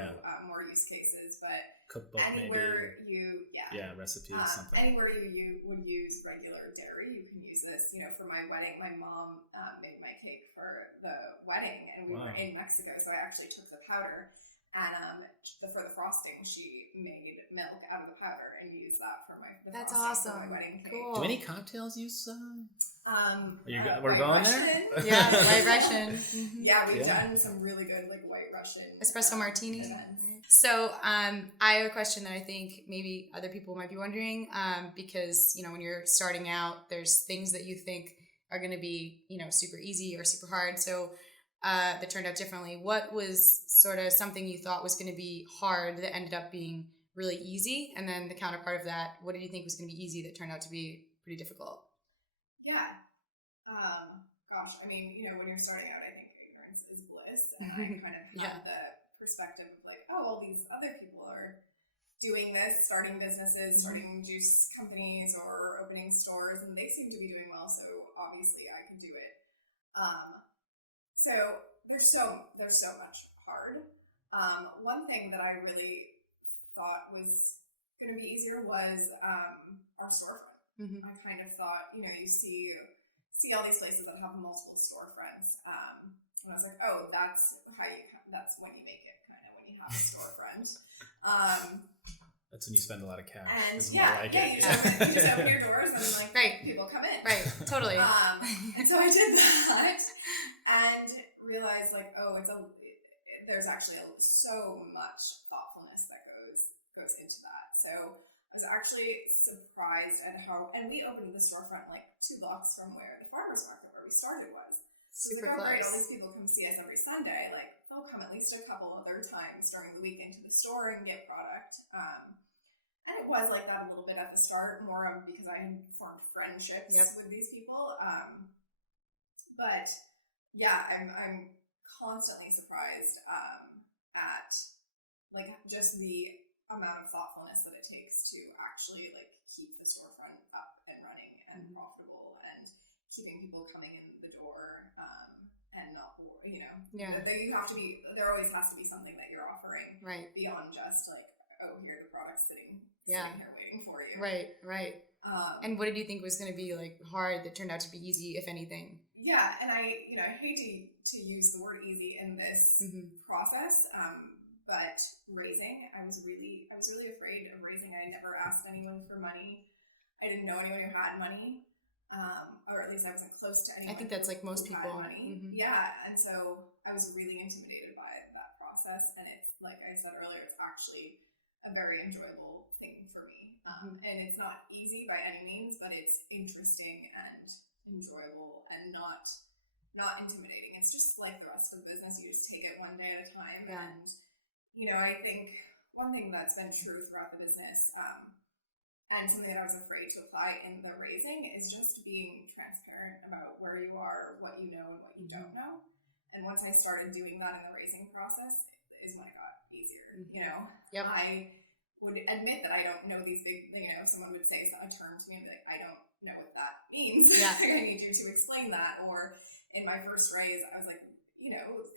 more use cases. But Cookbook, anywhere maybe. you Recipes, something. anywhere you would use regular dairy, you can use this. You know, for my wedding, my mom made my cake for the wedding, and we were in Mexico, so I actually took the powder. And for the frosting, she made milk out of the powder and used that for That's frosting awesome. for my wedding cake. Cool. Do any cocktails use? We're White going Russian. there. Yeah, White Russian. Mm-hmm. Yeah, we've done some really good White Russian espresso martini. events. So I have a question that I think maybe other people might be wondering, because when you're starting out, there's things that you think are going to be super easy or super hard. So that turned out differently. What was sort of something you thought was going to be hard that ended up being really easy? And then the counterpart of that, what did you think was going to be easy that turned out to be pretty difficult? Yeah. Gosh, I mean, when you're starting out, I think ignorance is bliss. And I kind of had the perspective of all these other people are doing this, starting businesses, starting juice companies or opening stores, and they seem to be doing well, so obviously I could do it. So there's so much hard. One thing that I really thought was going to be easier was our storefront. Mm-hmm. I kind of thought, you see all these places that have multiple storefronts, and I was like, oh, that's when you make it, kind of, when you have a storefront. That's when you spend a lot of cash. And you just open your doors and people come in. Right, totally. And so I did that and realized there's actually so much thoughtfulness that goes into that. So I was actually surprised at how, and we opened the storefront 2 blocks from where the farmers market where we started was. So Super great, close. all these people come see us every Sunday. They'll come at least a couple other times during the week into the store and get product. And it was like that a little bit at the start, more because I had formed friendships with these people. But yeah, I'm constantly surprised at just the amount of thoughtfulness that it takes to actually keep the storefront up and running and profitable and keeping people coming in the door and not there always has to be something that you're offering beyond just here the product's sitting here waiting for you. Right. And what did you think was going to be hard that turned out to be easy, if anything? Yeah, and I hate to use the word easy in this process, but raising, I was really afraid of raising. I never asked anyone for money. I didn't know anyone who had money, or at least I wasn't close to anyone. I think that's most people. Money. Mm-hmm. Yeah, and so I was really intimidated by that process, and it's like I said earlier, it's actually a very enjoyable thing for me, and it's not easy by any means, but it's interesting and enjoyable and not intimidating. It's just like the rest of the business. You just take it one day at a time, and I think one thing that's been true throughout the business, and something that I was afraid to apply in the raising, is just being transparent about where you are, what you know, and what you don't know. And once I started doing that in the raising process, is when it got easier. I would admit that I don't know these big, if someone would say a term to me, I'd be like, I don't know what that means. I need you to explain that. Or in my first raise, I was like,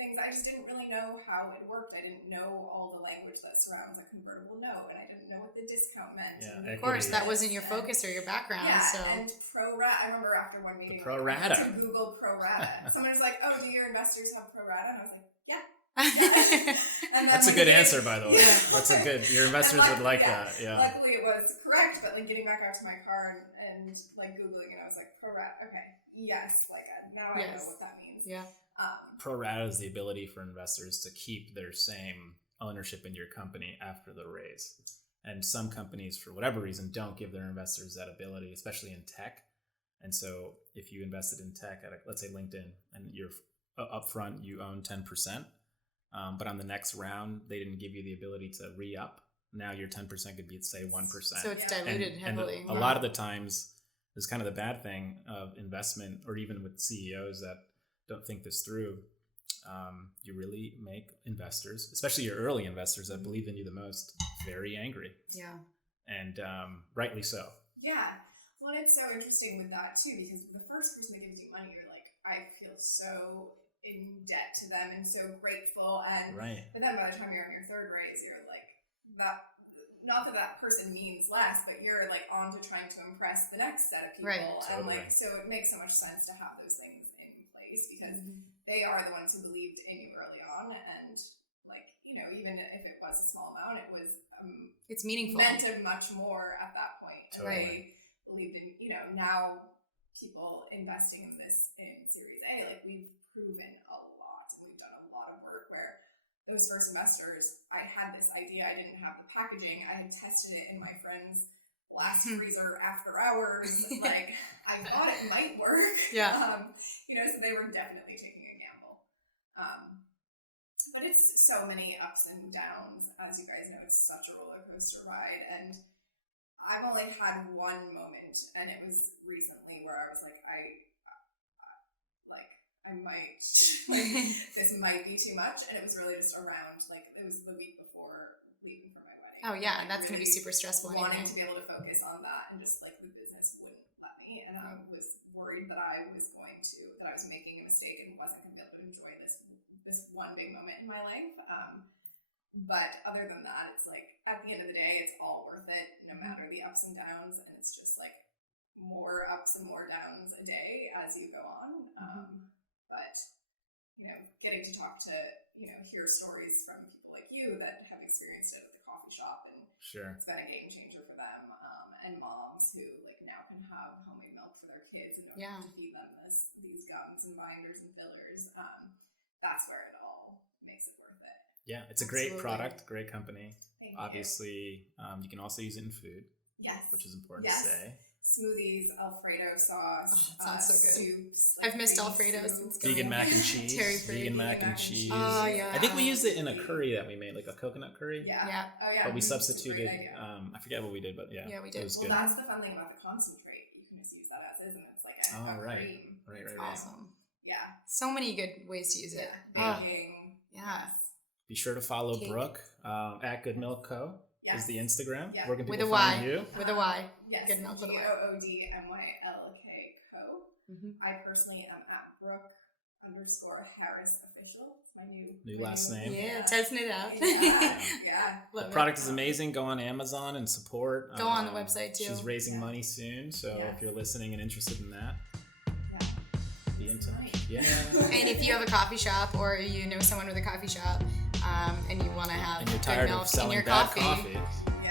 things I just didn't really know how it worked. I didn't know all the language that surrounds a convertible note, and I didn't know what the discount meant. Yeah, of course, that wasn't your focus or your background. Yeah, so. And pro rata. I remember after one meeting, pro rata. To Google pro rata. Someone was like, "Oh, do your investors have pro rata?" And I was like, "Yeah." And that's a good answer, by the way. That's a good. Your investors would like that. Yeah. Luckily, it was correct, but getting back out to my car and Googling it, I was like, pro rata. Okay, yes, now I know what that means. Yeah. Pro rata is the ability for investors to keep their same ownership in your company after the raise. And some companies, for whatever reason, don't give their investors that ability, especially in tech. And so if you invested in tech at, let's say, LinkedIn, and you're upfront, you own 10%, but on the next round, they didn't give you the ability to re-up. Now your 10% could be, say, 1%. So it's diluted heavily. And a lot of the times, there's kind of the bad thing of investment, or even with CEOs that don't think this through. You really make investors, especially your early investors that believe in you the most, very angry. Yeah. And rightly so. Yeah. Well, it's so interesting with that too, because the first person that gives you money, you're like, I feel so in debt to them and so grateful. And Right. but then by the time you're on your third raise, you're like, that. Not that that person means less, but you're like on to trying to impress the next set of people, Right. and Totally. like so it makes so much sense to have those things in place because they are the ones who believed in you early on, and like even if it was a small amount, it was It's meaningful. meant of much more at that point. Totally. They believed in now people investing in this in Series A, like we've proven a lot and we've done a lot of work where those first investors, I had this idea, I didn't have the packaging, I had tested it in my friend's last freezer after hours, like I thought it might work. Yeah. So they were definitely taking a gamble. But it's so many ups and downs, as you guys know, it's such a roller coaster ride, and I've only had one moment, and it was recently where I was like, I might, this might be too much. And it was really just around, it was the week before leaving for my wedding. Oh yeah, Like, that's going to be really super stressful wanting anyway. to be able to focus on that, and just the business wouldn't let me. And I was worried that I was making a mistake and wasn't going to be able to enjoy this one big moment in my life. But other than that, it's at the end of the day, it's all worth it, no matter the ups and downs. And it's just more ups and more downs a day as you go on. But getting to talk to hear stories from people like you that have experienced it at the coffee shop, and Sure. it's been a game changer for them, and moms who now can have homemade milk for their kids and don't have to feed them these gums and binders and fillers. That's where it all makes it worth it. Yeah, it's a great Absolutely. product, great company. Thank Obviously, you can also use it in food, you. Yes. which is important Yes. to say. Smoothies, Alfredo sauce. Oh, that sounds so good. Soups. I've missed green Alfredo soup. since Vegan mac and cheese. Dairy-free. Vegan mac and cheese. Oh, yeah. I think we used it in a curry that we made, like a coconut curry. Yeah. Yeah. Oh yeah. But we it's a great substituted. idea. I forget what we did, but yeah, Yeah, we It did. was Well, good. that's the fun thing about the concentrate. You can just use that as is, and it's like a right. cream. Right. It's Awesome. Yeah. So many good ways to use it. Yeah. Baking. Yeah. Be sure to follow Cake. Brooke at Goodmylk Co. Yes. is the Instagram. Yeah. Where can With people a find Y. you? With a Y. Yes. Goodmylk with a Y. GOODMYLK Co. Mm-hmm. I personally am at Brooke_Harris official. It's my new last name. Yeah, testing it out. Yeah. The Love product is amazing. Go on Amazon and support. Go on the website, too. She's raising Yeah. money soon, so Yes. if you're listening and interested in that, Yeah. be in touch. Nice. Yeah. And if you have a coffee shop or you know someone with a coffee shop and you want to have And you're good tired milk of selling in your bad coffee,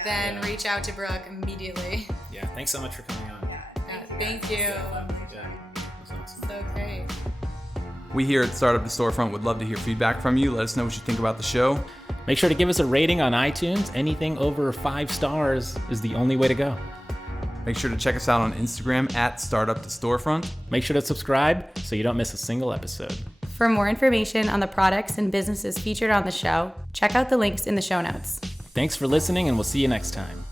then Yeah. reach out to Brooke immediately. Yeah. Thanks so much for coming on. Thank you. Yeah. That's awesome. So great. We here at Startup to Storefront would love to hear feedback from you. Let us know what you think about the show. Make sure to give us a rating on iTunes. Anything over 5 stars is the only way to go. Make sure to check us out on Instagram at Startup to Storefront. Make sure to subscribe so you don't miss a single episode. For more information on the products and businesses featured on the show, check out the links in the show notes. Thanks for listening, and we'll see you next time.